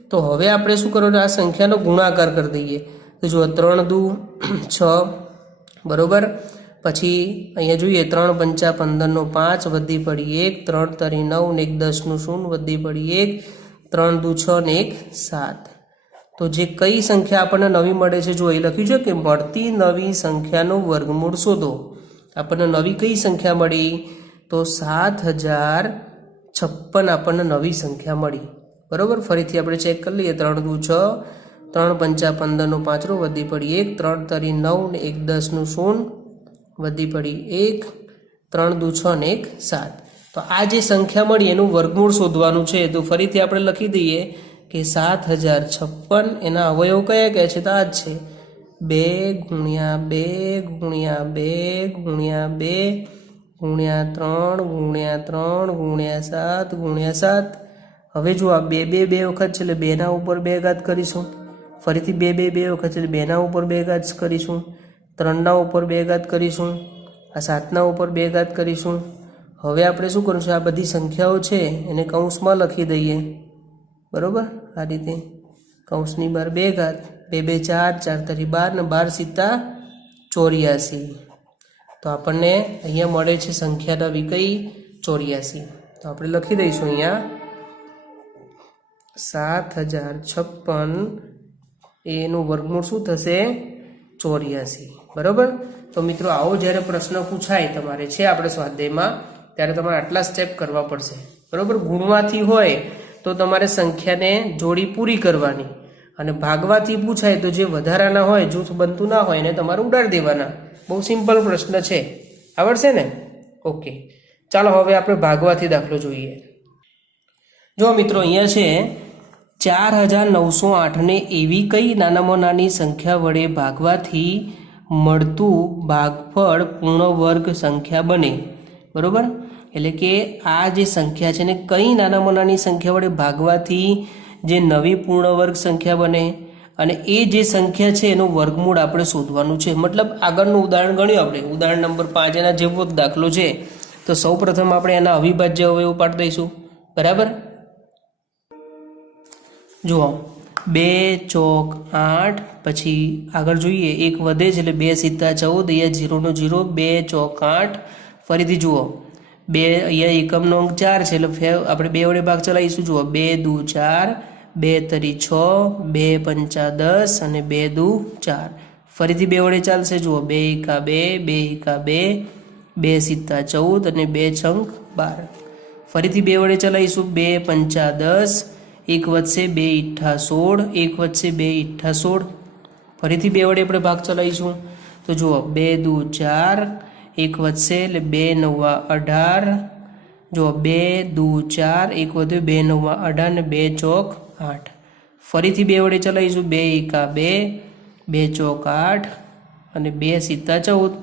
તો હવે આપણે શું કરવાનું? આ સંખ્યાનો ગુણાકાર કરી દઈએ. તો જુઓ 3 દુ 6 બરાબર. પછી અહીંયા જોઈએ 3 પંચા 15 નો 5 વધી પડી 1, 3 તરી 9 ને 1 10 નું 0 વધી પડી 1, 3 દુ 6 ને 1 7. તો જે કઈ સંખ્યા આપણને નવી મળે છે? જો એ લખ્યું છે કે મળતી નવી સંખ્યાનું વર્ગમૂળ શોધો. આપણને નવી કઈ સંખ્યા મળી? તો 7056 આપણને નવી સંખ્યા મળી બરાબર. ફરીથી આપણે ચેક કરી લઈએ. 3 દુ 6, 3 પંચા 15 નો 5 વધી પડી 1, 3 તરી 9 ને 1 10 નું 0 વધી પડી 1, 3 દુ 6 ને 1 7. તો આ જે સંખ્યા મળી એનું વર્ગમૂળ શોધવાનું છે. તો ફરીથી આપણે લખી દઈએ કે 7056 એના અવયવ કયા કયા છે? તો આ જ છે 2 ગુણ્યા 2 ગુણ્યા 2 ગુણ્યા 2 ગુણ્યા 3 ગુણ્યા 3 ગુણ્યા 7 ગુણ્યા 7. હવે જો આ 2 2 2 વખત છે એટલે 2ના ઉપર 2 ઘાત કરીશું. ફરીથી 2 2 2 વખત છે એટલે 2ના ઉપર 2 ઘાત કરીશું, 3ના ઉપર 2 ઘાત કરીશું, આ 7ના ઉપર 2 ઘાત કરીશું. હવે આપણે શું કરીશું? આ બધી સંખ્યાઓ છે એને કૌંસમાં લખી દઈએ બરાબર. આ રીતે કૌંસની બહાર 2 ઘાત, 2 2 4, 4 તરી 12 ને 12 સીતા 84. તો આપણને અહીંયા મળે છે સંખ્યા નવી કઈ? 84. તો આપણે લખી દઈશું અહીંયા 7056 એનું વર્ગમૂળ શું થશે? 84 બરાબર. તો મિત્રો આવો જ્યારે પ્રશ્ન પૂછાય તમારે છે આપણે સ્વાધ્યાયમાં ત્યારે તમારે આટલા સ્ટેપ કરવા પડશે બરાબર. ગુણવાથી હોય તો તમારે સંખ્યાને જોડી પૂરી કરવાની, અને ભાગવાથી પૂછાય તો જે વધારાના હોય, જૂથ બનતું ના હોય એને તમારે ઉડાડી દેવાના. બહુ સિમ્પલ પ્રશ્ન છે, આવડશે ને? ઓકે, ચાલો હવે આપણે ભાગવાથી દાખલો જોઈએ. જો મિત્રો અહીંયા છે 4908 ને એવી કઈ નાનામાં નાની સંખ્યા વડે ભાગવાથી મળતું ભાગફળ પૂર્ણ વર્ગ સંખ્યા બને બરાબર. એટલે કે આ જે સંખ્યા છે ને કઈ નાનામાં નાની સંખ્યા વડે ભાગવાથી જે નવી પૂર્ણ વર્ગ સંખ્યા બને, અને એ જે સંખ્યા છે એનું વર્ગમૂળ આપણે શોધવાનું છે. મતલબ આગળનું ઉદાહરણ ગણ્યું આપણે, ઉદાહરણ નંબર 5 એના જેવો જ દાખલો છે. તો સૌપ્રથમ આપણે એના અવિભાજ્ય અવયવ પાડી દઈશું બરાબર. જુઓ 2 ચોક 8, પછી આગળ જોઈએ 1 વધે છે એટલે 2 સીધા 14, અહીંયા 0 નો 0, 2 ચોક 8. ફરીથી જુઓ 2 અહીંયા એકમનો અંક 4 છે એટલે આપણે 2 વડે ભાગ ચલાવીશું. જુઓ 2 દુ 4, 2 તરી 6, 2 પંચા 10 અને 2 દુ 4. ફરીથી 2 વડે ચાલશે. જુઓ 2 એકા 2, 2 એકા 2, 2 સીધા 14 અને 2 છંક 12. ફરીથી 2 વડે ચલાવીશું. 2 પંચા 10, 1 વધશે 2 ઈઠ્ઠા 16, 1 વધશે 2 ઈઠ્ઠા 16. ફરીથી 2 વડે આપણે ભાગ ચલાવીશું. તો જુઓ 2 દુ 4, 1 વધશે એટલે 2 નવા 18. જો 2 દુ 4, 1 વધ્યો 2 નવા 18 ને 2 ચોક 8. ફરીથી 2 વડે ચલાવીશું. 2 એકા 2, 2 ચોક 8 અને 2 સીધા 14.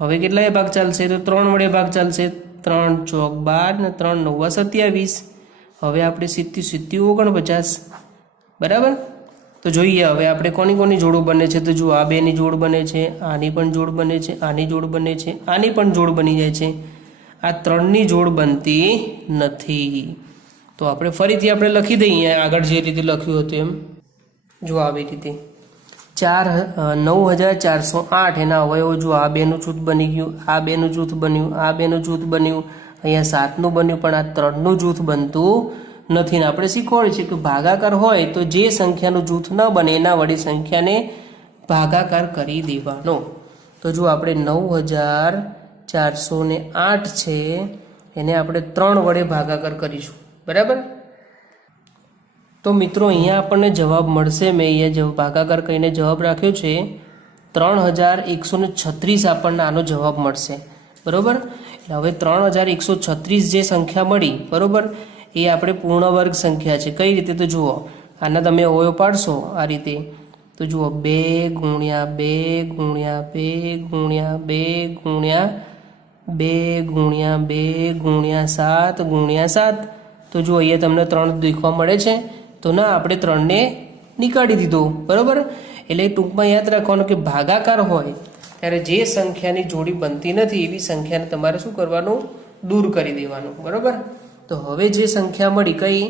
હવે કેટલાય ભાગ ચાલશે? તો 3 વડે ભાગ ચાલશે. 3 ચોક 12 ને 3 નવા 27. હવે આપણે 70 49 બરાબર. તો જોઈએ હવે આપણે કોની કોની જોડો બને છે. તો જુઓ આ 2ની જોડ બને છે, આની પણ જોડ બને છે, આની જોડ બને છે, આની પણ જોડ બની જાય છે. આ 3ની જોડ બનતી નથી. તો આપણે ફરીથી આપણે લખી દઈએ આગળ જે રીતે લખ્યું હતું એમ, જો આવી રીતે 9408 એના અવયવો જો આ બેનું જૂથ બની ગયું, આ બેનું જૂથ બન્યું, આ બેનું જૂથ બન્યું, અહીંયા 7નું બન્યું, પણ આ 3નું જૂથ બનતું નથી. ને આપણે શીખવાડ્યું છે કે ભાગાકાર હોય તો જે સંખ્યાનું જૂથ ન બને એના વડે સંખ્યાને ભાગાકાર કરી દેવાનો. તો જો આપણે 9408 છે એને આપણે 3 વડે ભાગાકાર કરીશું, બરાબર. તો મિત્રો અહીંયા આપણને જવાબ મળશે, મેં અહીંયા ભાગાકાર કરીને જવાબ રાખ્યો છે 3136 આપણને આનો જવાબ મળશે, બરાબર. એટલે હવે 3136 જે સંખ્યા મળી, બરાબર, એ આપણે પૂર્ણ વર્ગ સંખ્યા છે. કઈ રીતે? તો જુઓ, આના તમે અવયવ પાડશો આ રીતે, તો જુઓ 2 ગુણ્યા 2 ગુણ્યા 2 ગુણ્યા 2 ગુણ્યા 2 ગુણ્યા 2 ગુણ્યા 7 ગુણ્યા 7. તો જુઓ અહીંયા તમને 3 દેખવા મળે છે, તો ના આપણે 3ને નીકાળી દીધો, બરાબર. એટલે ટૂંકમાં યાદ રાખવાનું કે ભાગાકાર હોય ત્યારે જે સંખ્યાની જોડી બનતી નથી એવી સંખ્યાને તમારે શું કરવાનું? દૂર કરી દેવાનું, બરાબર. તો હવે જે સંખ્યા મળી કઈ?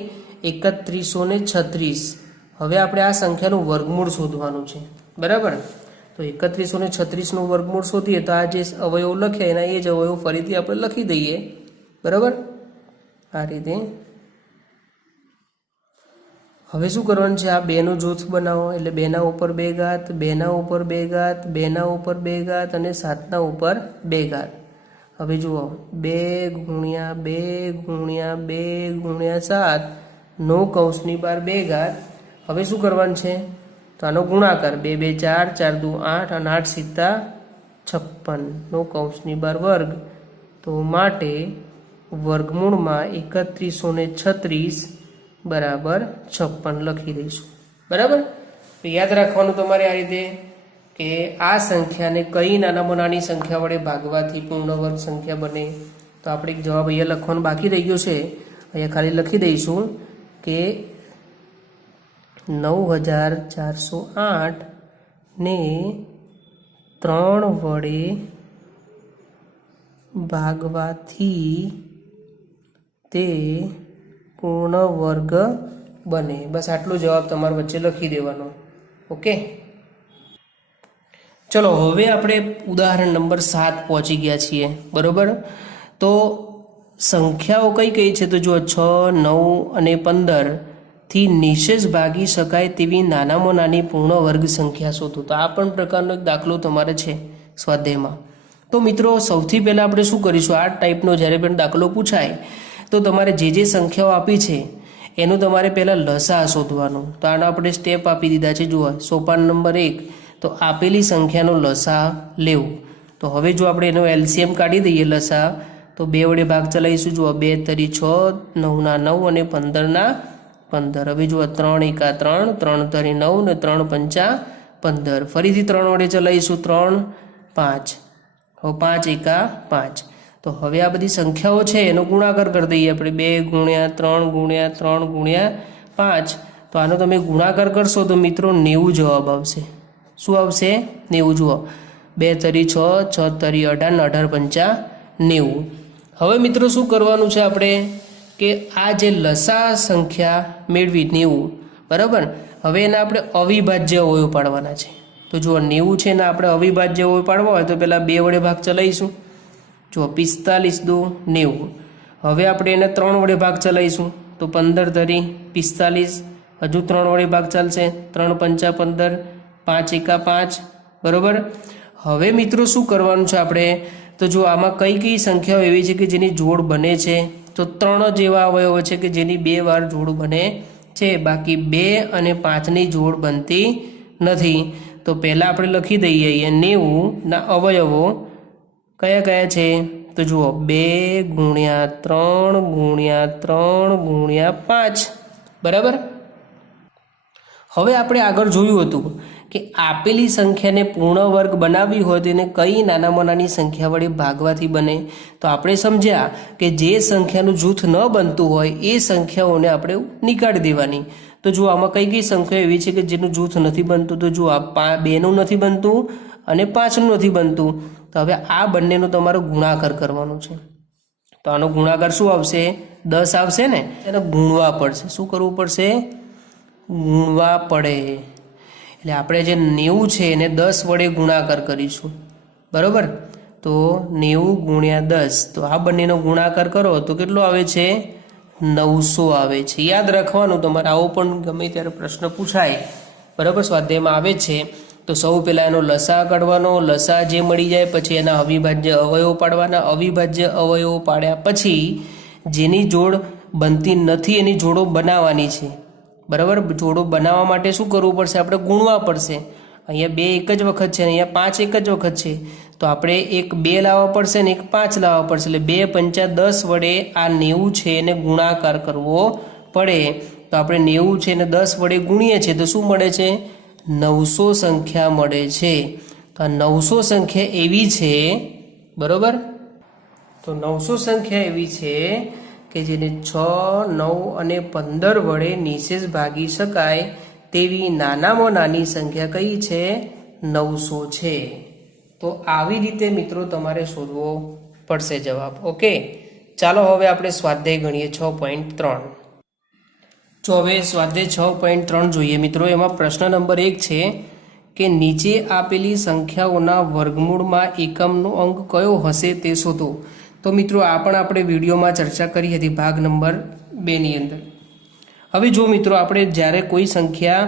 3136. હવે આપણે આ સંખ્યાનું વર્ગમૂળ શોધવાનું છે, બરાબર. તો 3136નું વર્ગમૂળ શોધીએ તો આ જે અવયવ લખ્યા એના એ જ અવયવ ફરીથી આપણે લખી દઈએ, બરાબર, આ રીતે. હવે શું કરવાનું છે? આ બેનું જૂથ બનાવો, એટલે 2ના ઉપર 2 ઘાત, 2ના ઉપર 2 ઘાત, 2ના ઉપર 2 ઘાત અને 7ના ઉપર 2 ઘાત. હવે જુઓ 2 ગુણ્યા 2 ગુણ્યા 2 ગુણ્યા 7 નો કૌંસની બહાર 2 ઘાત. હવે શું કરવાનું છે? તો આનો ગુણાકાર 2 2 4, 4 2 8 અને 8 સીધા 56 નો કૌંસની બહાર વર્ગ. તો માટે વર્ગમૂળમાં 3136 બરાબર 56 લખી દઈશું, બરાબર. તો યાદ રાખવાનું તમારે આ રીતે કે આ સંખ્યાને કઈ નાનામાં નાની સંખ્યા વડે ભાગવાથી પૂર્ણ વર્ગ સંખ્યા બને. તો આપણે એક જવાબ અહીંયા લખવાનું બાકી રહી ગયો છે, અહીંયા ખાલી લખી દઈશું કે 9408 ને 3 વડે ભાગવાથી તે પૂર્ણ વર્ગ બને. બસ આટલો જવાબ તમારે વચ્ચે લખી દેવાનો. ઓકે, ચલો હવે આપણે ઉદાહરણ નંબર 7 પહોંચી ગયા છીએ, બરોબર. તો સંખ્યાઓ કઈ કઈ છે? તો જો 6, 9 અને 15 થી નિશેષ ભાગી શકાય તેવી નાનામાં નાની પૂર્ણ વર્ગ સંખ્યા શોધો. તો આ પણ પ્રકારનો એક દાખલો તમારે છે સ્વાધ્યાયમાં. તો મિત્રો સૌથી પહેલાં આપણે શું કરીશું? આ ટાઈપનો જ્યારે પણ દાખલો પૂછાય તો તમારે જે સંખ્યાઓ આપી છે એનું તમારે પહેલાં લસા શોધવાનું. તો આનો આપણે સ્ટેપ આપી દીધા છે. જુઓ, સોપાન નંબર 1, તો આપેલી સંખ્યાનો લસા લેવું. તો હવે જો આપણે એનો એલસીએમ કાઢી દઈએ લસા, તો 2 વડે ભાગ ચલાવીશું. જુઓ 2 તરી 6, 9ના 9 અને 15ના 15. હવે જુઓ 3 એકા 3, 3 તરી 9 ને 3 પંચા 15. ફરીથી 3 વડે ચલાવીશું. 3 5, હવે 5 એકા 5. તો હવે આ બધી સંખ્યાઓ છે એનો ગુણાકાર કરી દઈએ આપણે. 2 ગુણ્યા 3 ગુણ્યા 3 ગુણ્યા 5. તો આનો તમે ગુણાકાર કરશો તો મિત્રો 90 જવાબ આવશે. શું આવશે? 90. જુઓ 2 તરી 6, 6 તરી 18, 18 પંચા 90. હવે મિત્રો શું કરવાનું છે આપણે કે આ જે લસા સંખ્યા મેળવી 90, બરાબર. હવે એના આપણે અવિભાજ્ય અવયવ પાડવાના છે. તો જુઓ 90 છે ને આપણે અવિભાજ્ય અવયવ પાડવા હોય તો પહેલાં 2 વડે ભાગ ચલાવીશું. જુઓ 45 દુ 90. હવે આપણે એને 3 વડે ભાગ ચલાવીશું. તો 15 તરી 45, હજુ 3 વડે ભાગ ચાલશે. 3 પંચા 15, 5 એકા 5, બરાબર. હવે મિત્રો શું કરવાનું છે આપણે? તો જો આમાં કઈ કઈ સંખ્યાઓ એવી છે કે જેની જોડ બને છે? તો 3 જ એવા અવયવો છે કે જેની 2 વાર જોડ બને છે, બાકી 2 અને 5ની જોડ બનતી નથી. તો પહેલાં આપણે લખી દઈએ અહીંયા 90ના અવયવો કયા કયા છે? તો જુઓ 2 ગુણ્યા 3 ગુણ્યા 3 ગુણ્યા 5, બરાબર. હવે આપણે આગળ જોયું હતું કે આપેલી સંખ્યાને પૂર્ણ વર્ગ બનાવવી હોય તેને કઈ નાનામાં નાની સંખ્યા વડે ભાગવાથી બને. તો આપણે સમજ્યા કે જે સંખ્યાનું જૂથ ન બનતું હોય એ સંખ્યાઓને આપણે નીકાળી દેવાની. તો જો આમાં કઈ કઈ સંખ્યાઓ એવી છે કે જેનું જૂથ નથી બનતું? તો જો આ 2નું નથી બનતું અને 5નું નથી બનતું. તો હવે આ બંનેનો તમારો ગુણાકાર કરવાનો છે. તો આનો ગુણાકાર શું આવશે? 10 આવશે ને. એને ગુણવા પડશે. શું કરવું પડશે? ગુણવા પડે. એટલે આપણે જે 90 છે એને 10 વડે ગુણાકાર કરીશું, બરાબર. તો 90 ગુણ્યા 10, તો આ બંનેનો ગુણાકાર કરો તો કેટલો આવે છે? 900 આવે છે. યાદ રાખવાનું તમારે, આવો પણ ગમે ત્યારે પ્રશ્ન પૂછાય, બરાબર, સ્વાધ્યાયમાં આવે છે. તો સૌ પહેલાં એનો લસા કાઢવાનો, લસા જે મળી જાય પછી એના અવિભાજ્ય અવયવો પાડવાના, અવિભાજ્ય અવયવો પાડ્યા પછી જેની જોડ બનતી નથી એની જોડો બનાવવાની છે, બરાબર. જોડો બનાવવા માટે શું કરવું પડશે? આપણે ગુણવા પડશે. અહીંયા 2 એક જ વખત છે, અહીંયા 5 એક જ વખત છે, તો આપણે એક 2 લાવવા પડશે ને એક 5 લાવવા પડશે. એટલે 2 પંચા 10 વડે આ 90 છે એને ગુણાકાર કરવો પડે. તો આપણે 90 છે એને 10 વડે ગુણીએ છીએ તો શું મળે છે? 900 સંખ્યા મળે છે. તો આ 900 સંખ્યા એવી છે, બરાબર. તો 900 સંખ્યા એવી છે કે જેને 6, 9 અને 15 વડે નિશેષ ભાગી શકાય તેવી નાનામાં નાની સંખ્યા કઈ છે? 900 છે. તો આવી રીતે મિત્રો તમારે શોધવો પડશે જવાબ. ઓકે, ચાલો હવે આપણે સ્વાધ્યાય ગણીએ 6.3. જો હવે સ્વાધ્યાય 6.3 જોઈએ મિત્રો. એમાં પ્રશ્ન નંબર 1 છે કે નીચે આપેલી સંખ્યાઓના વર્ગમૂળમાં એકમનો અંક કયો હશે તે શોધો. તો મિત્રો આ પણ આપણે વિડીયોમાં ચર્ચા કરી હતી ભાગ નંબર 2 ની અંદર. હવે જો મિત્રો આપણે જ્યારે કોઈ સંખ્યા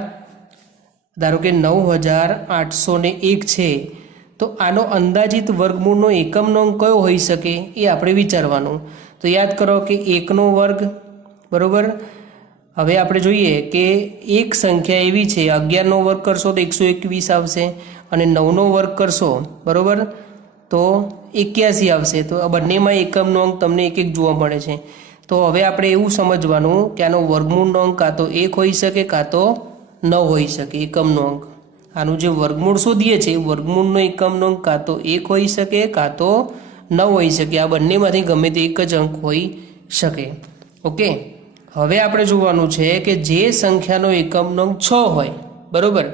ધારો કે 9801 છે તો આનો અંદાજિત વર્ગમૂળનો એકમનો અંક કયો હોઈ શકે એ આપણે વિચારવાનું. તો યાદ કરો કે 1નો વર્ગ, બરાબર. હવે આપણે જોઈએ કે એક સંખ્યા એવી છે 11નો વર્ગ કરશો તો 121 આવશે અને 9નો વર્ગ કરશો, બરાબર, તો 81 આવશે. તો આ બંનેમાં એકમનો અંક તમને એક એક જોવા મળે છે. તો હવે આપણે એવું સમજવાનું કે આનો વર્ગમૂળનો અંક કાં તો 1 હોઈ શકે કાં તો 9 હોઈ શકે એકમનો અંક. આનું જે વર્ગમૂળ શોધીએ છીએ વર્ગમૂળનો એકમનો અંક કાં તો 1 હોઈ શકે કાં તો 9 હોઈ શકે. આ બંનેમાંથી ગમે તે એક જ અંક હોઈ શકે. ઓકે, હવે આપણે જોવાનું છે કે જે સંખ્યાનો એકમનો અંક 6 હોય, બરાબર,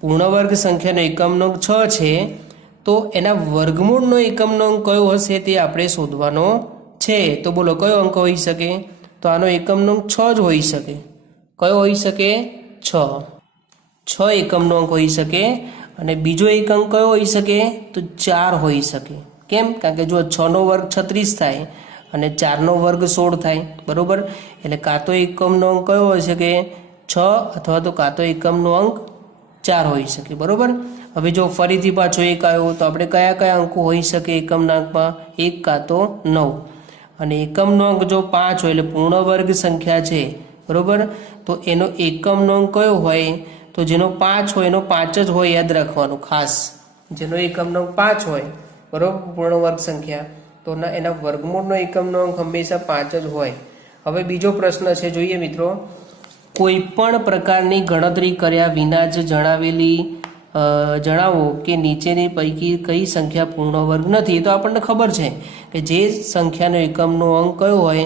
પૂર્ણવર્ગ સંખ્યાનો એકમનો અંક 6 છે, તો એના વર્ગમૂળનો એકમનો અંક કયો હશે તે આપણે શોધવાનો છે. તો બોલો કયો અંક હોઈ શકે? તો આનો એકમનો અંક 6 જ હોઈ શકે. કયો હોઈ શકે? 6 એકમનો અંક હોઈ શકે. અને બીજો એક અંક કયો હોઈ શકે? તો 4 હોઈ શકે. કેમ? કારણ કે જો 6નો વર્ગ 36 થાય અને 4નો વર્ગ 16 થાય, બરાબર. એટલે કાં તો એકમનો અંક કયો હોઈ શકે? 6 અથવા તો કાં તો એકમનો અંક 4 હોઈ શકે, બરાબર. હવે જો ફરીથી પાછો 1 આવ્યો તો આપણે કયા કયા અંકો હોઈ શકે એકમના અંકમાં? 1 કાં તો 9. અને એકમનો અંક જો 5 હોય એટલે પૂર્ણ વર્ગ સંખ્યા છે, બરાબર, તો એનો એકમનો અંક કયો હોય? તો જેનો 5 હોય એનો 5 જ હોય, યાદ રાખવાનું ખાસ. જેનો એકમનો અંક 5 હોય, બરાબર, પૂર્ણ વર્ગ સંખ્યા, તો એના વર્ગમૂળનો એકમનો અંક હંમેશા 5 જ હોય. હવે બીજો પ્રશ્ન છે, જોઈએ મિત્રો. કોઈ પણ પ્રકારની ગણતરી કર્યા વિના જ જણાવો કે નીચેની પૈકી કઈ સંખ્યા પૂર્ણ વર્ગ નથી. તો આપણને ખબર છે કે જે સંખ્યાનો એકમનો અંક કયો હોય?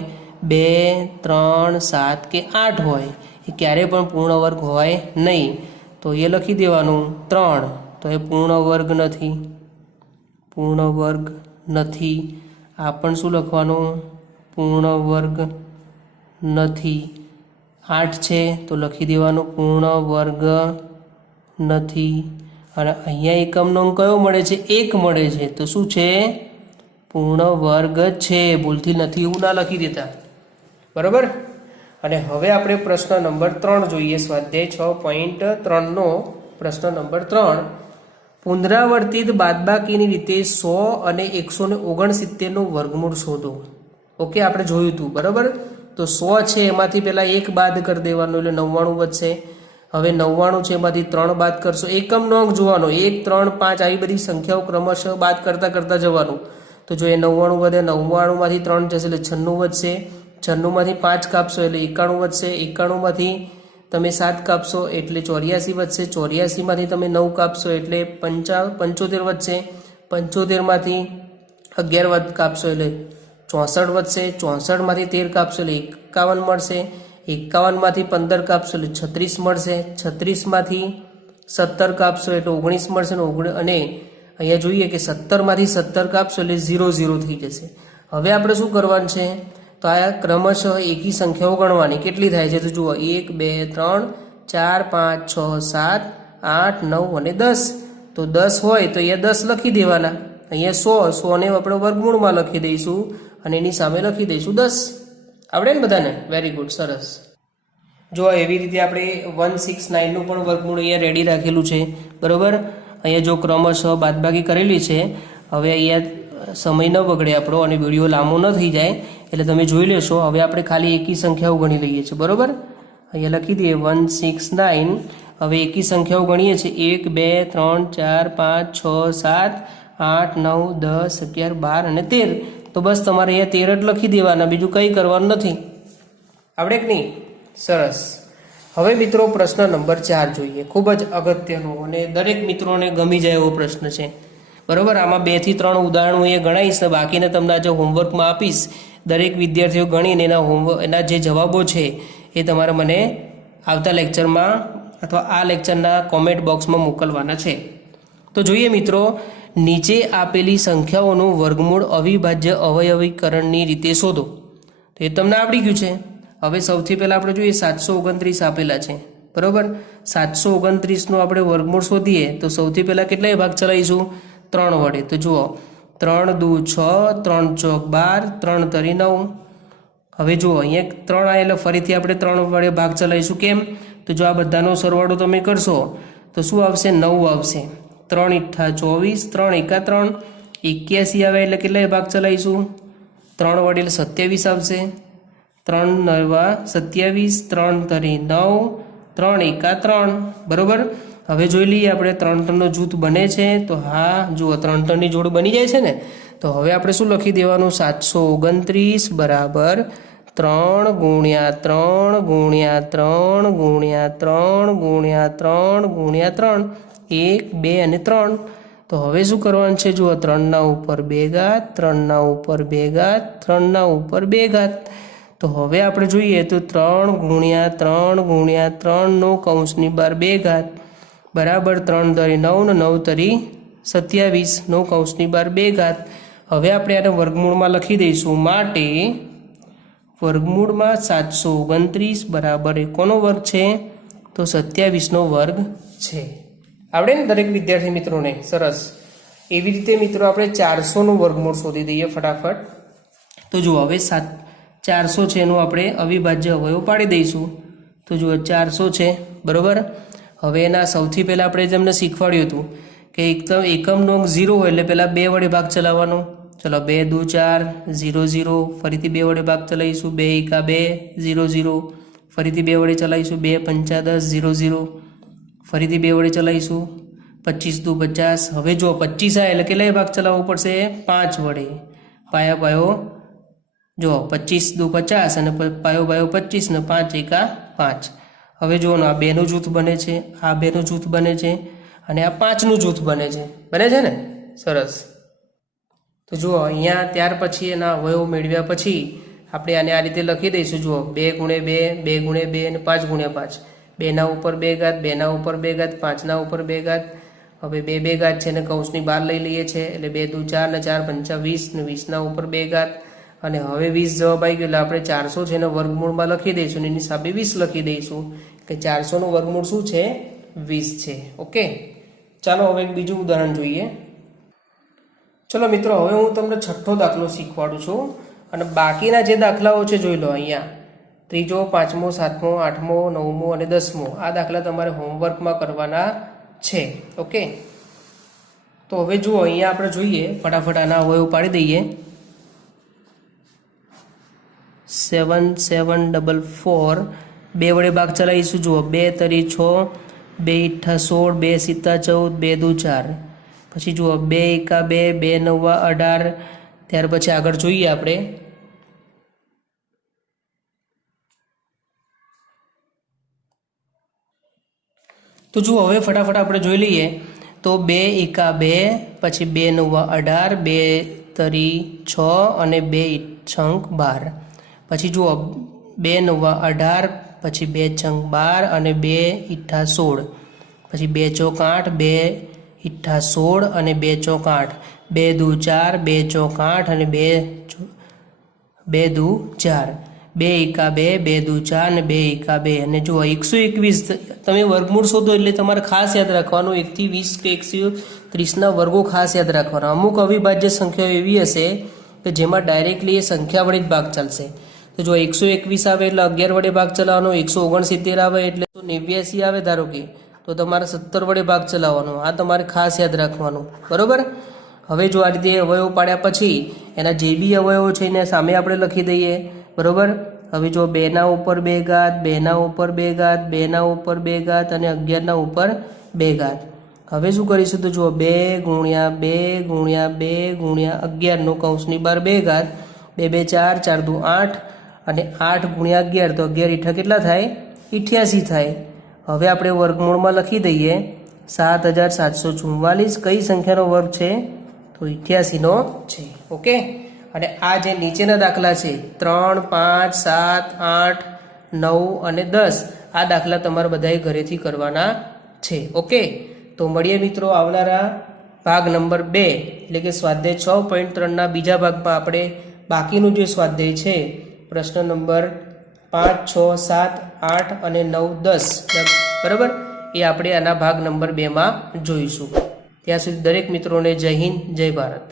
2, 3, 7 કે 8 હોય એ ક્યારે પણ પૂર્ણ વર્ગ હોય નહીં. તો એ લખી દેવાનું 3. તો એ પૂર્ણ વર્ગ નથી, પૂર્ણ વર્ગ નથી. આ પણ શું લખવાનું? પૂર્ણ વર્ગ નથી. 8 છે તો લખી દેવાનું પૂર્ણ વર્ગ નથી. અને અહીંયા એકમનો અંક કયો મળે છે? 1 મળે છે, તો શું છે? પૂર્ણ વર્ગ છે. ભૂલથી નથી એવું ના લખી દેતા, બરાબર. અને હવે આપણે પ્રશ્ન નંબર 3 જોઈએ. સ્વાધ્યાય 6.3 નો પ્રશ્ન નંબર 3. પુનરાવર્તિત બાદબાકીની રીતે 100 અને 169 નું વર્ગમૂળ શોધો. ઓકે, આપણે જોયું હતું, બરાબર. તો 100 છે એમાંથી પહેલા 1 બાદ કરી દેવાનો એટલે 99 વધશે. હવે 99 છે એમાંથી 3 બાદ કરશો. એકમનો અંક જોવાનો 1, 3, 5 આવી બધી સંખ્યાઓ ક્રમશઃ બાદ કરતા કરતા જવાનું. તો જો એ 99 વધે, 99 માંથી 3 જશે એટલે 96 વધશે. 96 માંથી 5 કાપશો એટલે 91 વધશે. 91 માંથી તમે 7 કાપશો એટલે 84 વધશે. 84 માંથી તમે 9 કાપશો એટલે 75 વધશે. 75 માંથી 11 કાપશો એટલે 64 વધશે. 64 માંથી 13 કાપશો એટલે 51 મળશે. 51 માંથી 15 કાપશો એટલે 36 મળશે. 36 માંથી 17 કાપશો એટલે 19 મળશે. અને અહીંયા જોઈએ કે 17 માંથી 17 કાપશો એટલે 0 0 થઈ જશે. હવે આપણે શું કરવાનું છે, તો આ ક્રમશઃ એકી સંખ્યાઓ ગણવાની. કેટલી થાય છે તો જુઓ 1 2 3 4 5 6 7 8 9 અને 10. તો 10 હોય તો અહીંયા 10 લખી દેવાના. અહીંયા 100 ને આપણે વર્ગમૂળમાં લખી દઈશું અને એની સામે લખી દઈશું 10. આવડે ને બધાને? વેરી ગુડ, સરસ. જો એવી રીતે આપણે 169 નું પણ વર્ગમૂળ અહીંયા રેડી રાખેલું છે, બરોબર. અહીંયા જો ક્રમશઃ બાદબાકી કરેલી છે. હવે અહીંયા સમય ન બગડે આપણો અને વિડીયો લાંબો ન થઈ જાય એટલે તમે જોઈ લેશો. હવે આપણે ખાલી એકી સંખ્યાઓ ગણી લઈએ છીએ, બરોબર. અહીંયા લખી દઈએ 169. હવે એકી સંખ્યાઓ ગણીએ છીએ 1 2 3 4 5 6 7 8 9 10 11 12 અને 13. તો બસ તમારે અહીંયા 13 જ લખી દેવાના, બીજું કંઈ કરવાનું નથી. આવડે કે નહીં? સરસ. હવે મિત્રો પ્રશ્ન નંબર 4 જોઈએ. ખૂબ જ અગત્યનો અને દરેક મિત્રોને ગમી જાય એવો પ્રશ્ન છે, બરોબર. આમાં 2 થી 3 ઉદાહરણો એ ગણાવીશ ને બાકીને તમને આજે હોમવર્કમાં આપીશ. દરેક વિદ્યાર્થીઓ ગણીને એના જે જવાબો છે એ તમારે મને આવતા લેક્ચરમાં અથવા આ લેક્ચરના કોમેન્ટ બોક્સમાં મોકલવાના છે. તો જોઈએ મિત્રો, નીચે આપેલી સંખ્યાઓનું વર્ગમૂળ અવિભાજ્ય અવયવીકરણની રીતે શોધો. તો એ તમને આવડી ગયું છે. હવે સૌથી પહેલાં આપણે જોઈએ 729 આપેલા છે, બરોબર. 729 નું આપણે વર્ગમૂળ શોધીએ તો સૌથી પહેલાં કેટલાય ભાગ ચલાવીશું? 3 વડે. તો જુઓ 3 દુ 6, 3 ચોક 12, 3 તરી 9. હવે જુઓ અહીંયા 3 આવે એટલે ફરીથી આપણે 3 વડે ભાગ ચલાવીશું. કેમ? તો જો આ બધાનો સરવાળો તમે કરશો તો શું આવશે? 9 આવશે. 3 × 24, 3 × 3 81 આવે એટલે કેટલાય ભાગ ચલાવીશું? 3 વડે એટલે 27 આવશે. 3 9 27, 3 તરી 9, 3 × 3, બરોબર. હવે જોઈ લઈએ આપણે 3 3 નો જૂથ બને છે. તો હા જુઓ 3 3 ની જોડ બની જાય છે ને. તો હવે આપણે શું લખી દેવાનું? 729 બરાબર 3 × 3 × 3 × 3 × 3 × 3, 1 2 અને 3. તો હવે શું કરવાનું છે? જુઓ 3 ના ઉપર 2 ઘાત, 3 ના ઉપર 2 ઘાત, 3 ના ઉપર 2 ઘાત. તો હવે આપણે જોઈએ તો 3 × 3 × 3 નો કૌંસની બહાર 2 ઘાત બરાબર 3 તરી 9 ને 9 તરી 27 નો કૌંસની બહાર 2 ઘાત. હવે આપણે આને વર્ગમૂળમાં લખી દઈશું. માટે વર્ગમૂળમાં 729 બરાબર કોનો વર્ગ છે? તો 27 નો વર્ગ છે. આવડે ને દરેક વિદ્યાર્થી મિત્રોને? સરસ. એવી રીતે મિત્રો આપણે 400 નું વર્ગમૂળ શોધી દઈએ ફટાફટ. તો જુઓ હવે 400 છે એનું આપણે અવિભાજ્ય અવયવ પાડી દઈશું. તો જુઓ 400 છે, બરોબર. હવે એના સૌથી પહેલાં આપણે તમને શીખવાડ્યું હતું કે એકમનો અંક 0 હોય એટલે પહેલાં 2 વડે ભાગ ચલાવવાનો. ચલો 2 દુ 4, 0 0. ફરીથી 2 વડે ભાગ ચલાવીશું. 2 × 2 0 0. ફરીથી 2 વડે ચલાવીશું. 2 × 5 10 0 0. ફરીથી 2 વડે ચલાવીશું. 25 દુ 50. હવે જો 25 આવે એટલે કેટલાય ભાગ ચલાવવો પડશે? 5 વડે. પાયા પાયો જો 25 દુ 50 અને પાયો પાયો 25 ને 5 × 5. હવે જુઓ આ 2 નું જૂથ બને છે, આ 2 નું જૂથ બને છે અને આ 5 નું જૂથ બને છે. બને છે ને? સરસ. તો જુઓ અહીંયા ત્યાર પછી એના અવયવ મેળવ્યા પછી આપણે આને આ રીતે લખી દઈશું. જુઓ 2 × 2, 2 × 2 અને 5 × 5. 2 ના ઉપર 2 ઘાત, 2 ના ઉપર 2 ઘાત, 5 ના ઉપર 2 ઘાત. હવે 2 2 ઘાત છે ને કૌંસની બહાર લઈ લઈએ છીએ એટલે 2 દુ 4 ને 4 × 5 20 ને 20 ના ઉપર 2 ઘાત. અને હવે 20 જવાબ આવી ગયો એટલે આપણે 400 છે એને વર્ગમૂળમાં લખી દઈશું. એની સામે 20 લખી દઈશું કે 400 નું વર્ગમૂળ શું છે? 20 છે. ઓકે, ચાલો હવે એક બીજું ઉદાહરણ જોઈએ. ચલો મિત્રો, હવે હું તમને છઠ્ઠો દાખલો શીખવાડું છું અને બાકીના જે દાખલાઓ છે જોઈ લો. અહીંયા ત્રીજો, પાંચમો, સાતમો, આઠમો, નવમો અને 10મો આ દાખલા તમારે હોમવર્કમાં કરવાના છે. ઓકે, તો હવે જુઓ અહીંયા આપણે જોઈએ ફટાફટ આના અવયવ પાડી દઈએ. 7 7 4 2 વડે ભાગ ચલાવીશું. જુઓ 2 તરી 6, 2 × 16, 2 × 7 14, 2 દુ 4. પછી જુઓ 2 × 2, 2 9 18. ત્યાર પછી આગળ જોઈએ આપણે. તો જુઓ હવે ફટાફટ આપણે જોઈ લઈએ. તો 2 × 2, પછી 2 9 18, 2 તરી 6 અને 2 છંક 12. પછી જુઓ 2 9 18, પછી 2 છંક 12 અને 2 ઈઠા 16. પછી 2 ચોક 8, 2 ઈઠા 16 અને 2 ચોક 8. 2 દુ 4, 2 ચોક 8 અને 2 2 દુ 4, 2 એકા 2, 2 દુ 4 અને 2 એકા 2. અને જો 121 તમે વર્ગમૂળ શોધો એટલે તમારે ખાસ યાદ રાખવાનું 1 થી 20 કે 130ના વર્ગો ખાસ યાદ રાખવાના. અમુક અવિભાજ્ય સંખ્યાઓ એવી હશે કે જેમાં ડાયરેક્ટલી એ સંખ્યા વડે જ ભાગ ચાલશે. તો જો 121 આવે એટલે 11 વડે ભાગ ચલાવવાનો, 169 આવે એટલે 189 આવે ધારો કે, તો તમારે 17 વડે ભાગ ચલાવવાનો. આ તમારે ખાસ યાદ રાખવાનું, બરોબર. હવે જો આ રીતે અવયવો પાડ્યા પછી એના જે બી અવયવો છે એને સામે આપણે લખી દઈએ, બરોબર. હવે જો 2ના ઉપર 2 ઘાત, 2ના ઉપર 2 ઘાત, 2ના ઉપર 2 ઘાત અને 11ના ઉપર 2 ઘાત. હવે શું કરીશું તો જુઓ 2 ગુણ્યા 2 ગુણ્યા 2 ગુણ્યા 11 નો કૌંસની બહાર 2 ઘાત, 2 2 4, 4 દુ 8 અને 8 ગુણ્યા 11, તો 11 ઈઠા કેટલા થાય? 88 થાય. હવે આપણે વર્ગમૂળમાં લખી દઈએ 7744. કઈ સંખ્યાનો વર્ગ છે? તો 88નો છે. ઓકે. અને આ જે નીચેના દાખલા છે 3, 5, 7, 8, 9 અને 10, આ દાખલા તમારે બધાએ ઘરેથી કરવાના છે. ઓકે. તો મળીએ મિત્રો આવનારા ભાગ નંબર 2 એટલે કે સ્વાધ્યાય 6.3ના બીજા ભાગમાં. આપણે બાકીનું જે સ્વાધ્યાય છે પ્રશ્ન નંબર 5, 6, 7, 8 અને 9, 10, બરાબર, એ આપણે આના ભાગ નંબર 2માં જોઈશું. ત્યાં સુધી દરેક મિત્રોને જય હિન્દ, જય ભારત.